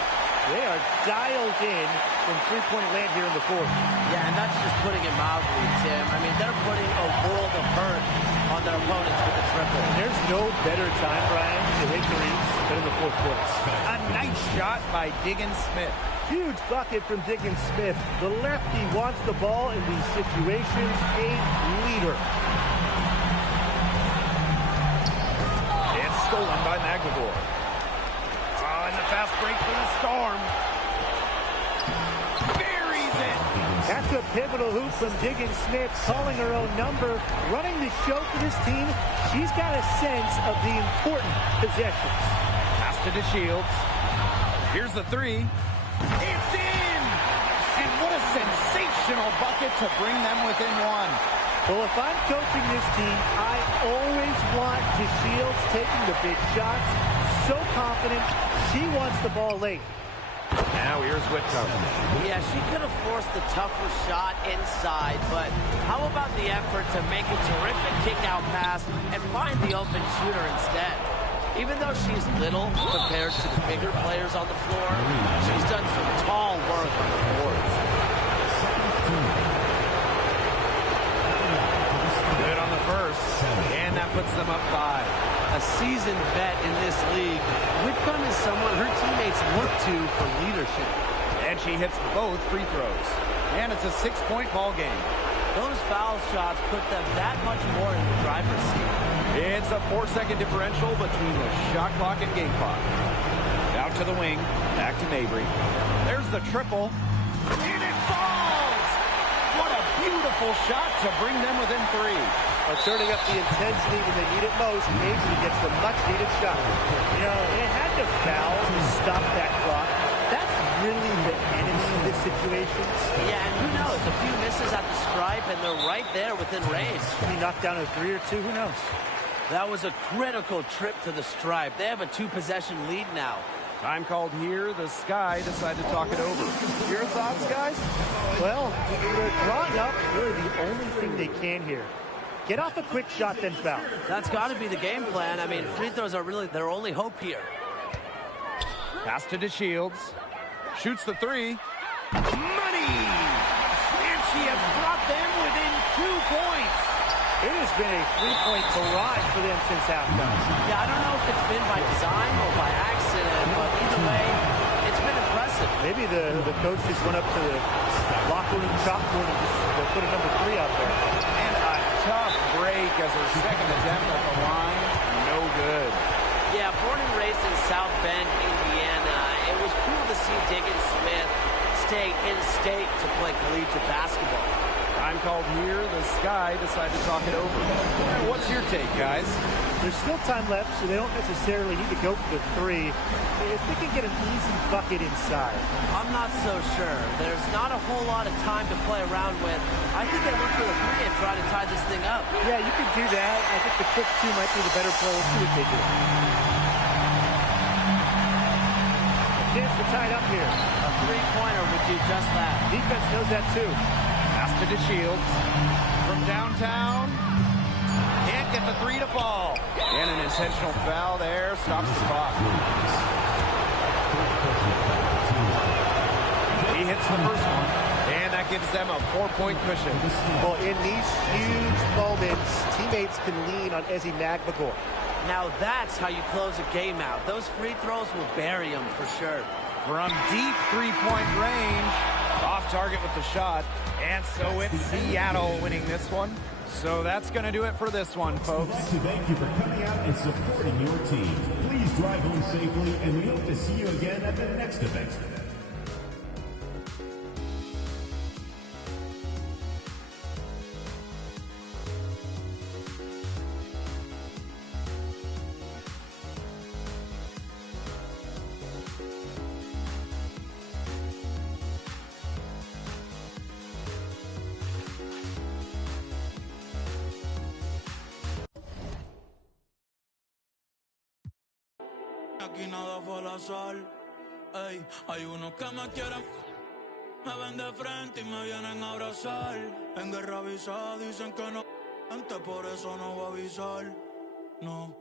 They are dialed in from three-point land here in the fourth. Yeah, and that's just putting it mildly, Tim. I mean, they're putting a world of hurt on their opponents with the triple. There's no better time, Brian, to hit threes than in the fourth quarter. A nice shot by Diggins Smith. Huge bucket from Diggins Smith. The lefty wants the ball in these situations. A leader. It's stolen by Maglador. And the fast break for the Storm. Buries it. That's a pivotal hoop from Diggins Smith, calling her own number, running the show for this team. She's got a sense of the important possessions. Pass to DeShields. Here's the three. It's in! And what a sensational bucket to bring them within one. Well, if I'm coaching this team, I always want DeShields taking the big shots. So confident. She wants the ball late. Now here's Whitcomb. Yeah, she could have forced the tougher shot inside, but how about the effort to make a terrific kick-out pass and find the open shooter instead? Even though she's little compared to the bigger players on the floor, she's done some tall work on the boards. Good on the first, and that puts them up 5. A seasoned vet in this league, Whitcomb is someone her teammates look to for leadership. And she hits both free throws. And it's a 6-point ball game. Those foul shots put them that much more in the driver's seat. It's a 4-second differential between the shot clock and game clock. Out to the wing, back to Mabry. There's the triple, and it falls! What a beautiful shot to bring them within 3. Turning up the intensity when they need it most. Mabry gets the much-needed shot. You know, they had to foul to stop that clock. That's really the enemy in this situation. Yeah, and who knows? A few misses at the stripe, and they're right there within range. He knocked down a 3 or 2, who knows? That was a critical trip to the stripe. They have a 2-possession lead now. Time called here. The Sky decide to talk it over. Your thoughts, guys? Well, they're drawing up really the only thing they can here. Get off a quick shot, then foul. That's got to be the game plan. I mean, free throws are really their only hope here. Pass to DeShields. Shoots the 3. Money! And she has brought them within 2 points. It has been a 3-point barrage for them since halftime. Yeah, I don't know if it's been by design or by accident, but either way, it's been impressive. Maybe the coach just went up to the locker room chalkboard and just put a number 3 out there. And a tough break as her second attempt at the line. No good. Yeah, born and raised in South Bend, Indiana, it was cool to see Diggins Smith stay in state to play collegiate basketball. Time called here. The Sky decide to talk it over. What's your take, guys? There's still time left, so they don't necessarily need to go for the 3. If they can get an easy bucket inside. I'm not so sure. There's not a whole lot of time to play around with. I think they look for the 3 and try to tie this thing up. Yeah, you can do that. I think the quick 2 might be the better play. Let's see what they do. A chance to tie it up here. A 3-pointer would do just that. Defense knows that too. Pass to DeShields. From downtown. Can't get the 3 to fall. And an intentional foul there stops the clock. He hits the first one. And that gives them a 4-point cushion. Well, in these huge moments, teammates can lean on Ezzy Magbagor. Now that's how you close a game out. Those free throws will bury them for sure. From deep 3-point range. Off target with the shot. And so it's Seattle winning this one. So that's going to do it for this one, folks. Thank you for coming out and supporting your team. Please drive home safely, and we hope to see you again at the next event. aquí nada fue al azar. Ey, hay unos que me quieren, me ven de frente y me vienen a abrazar. En guerra avisada dicen que no, antes por eso no voy a avisar. No,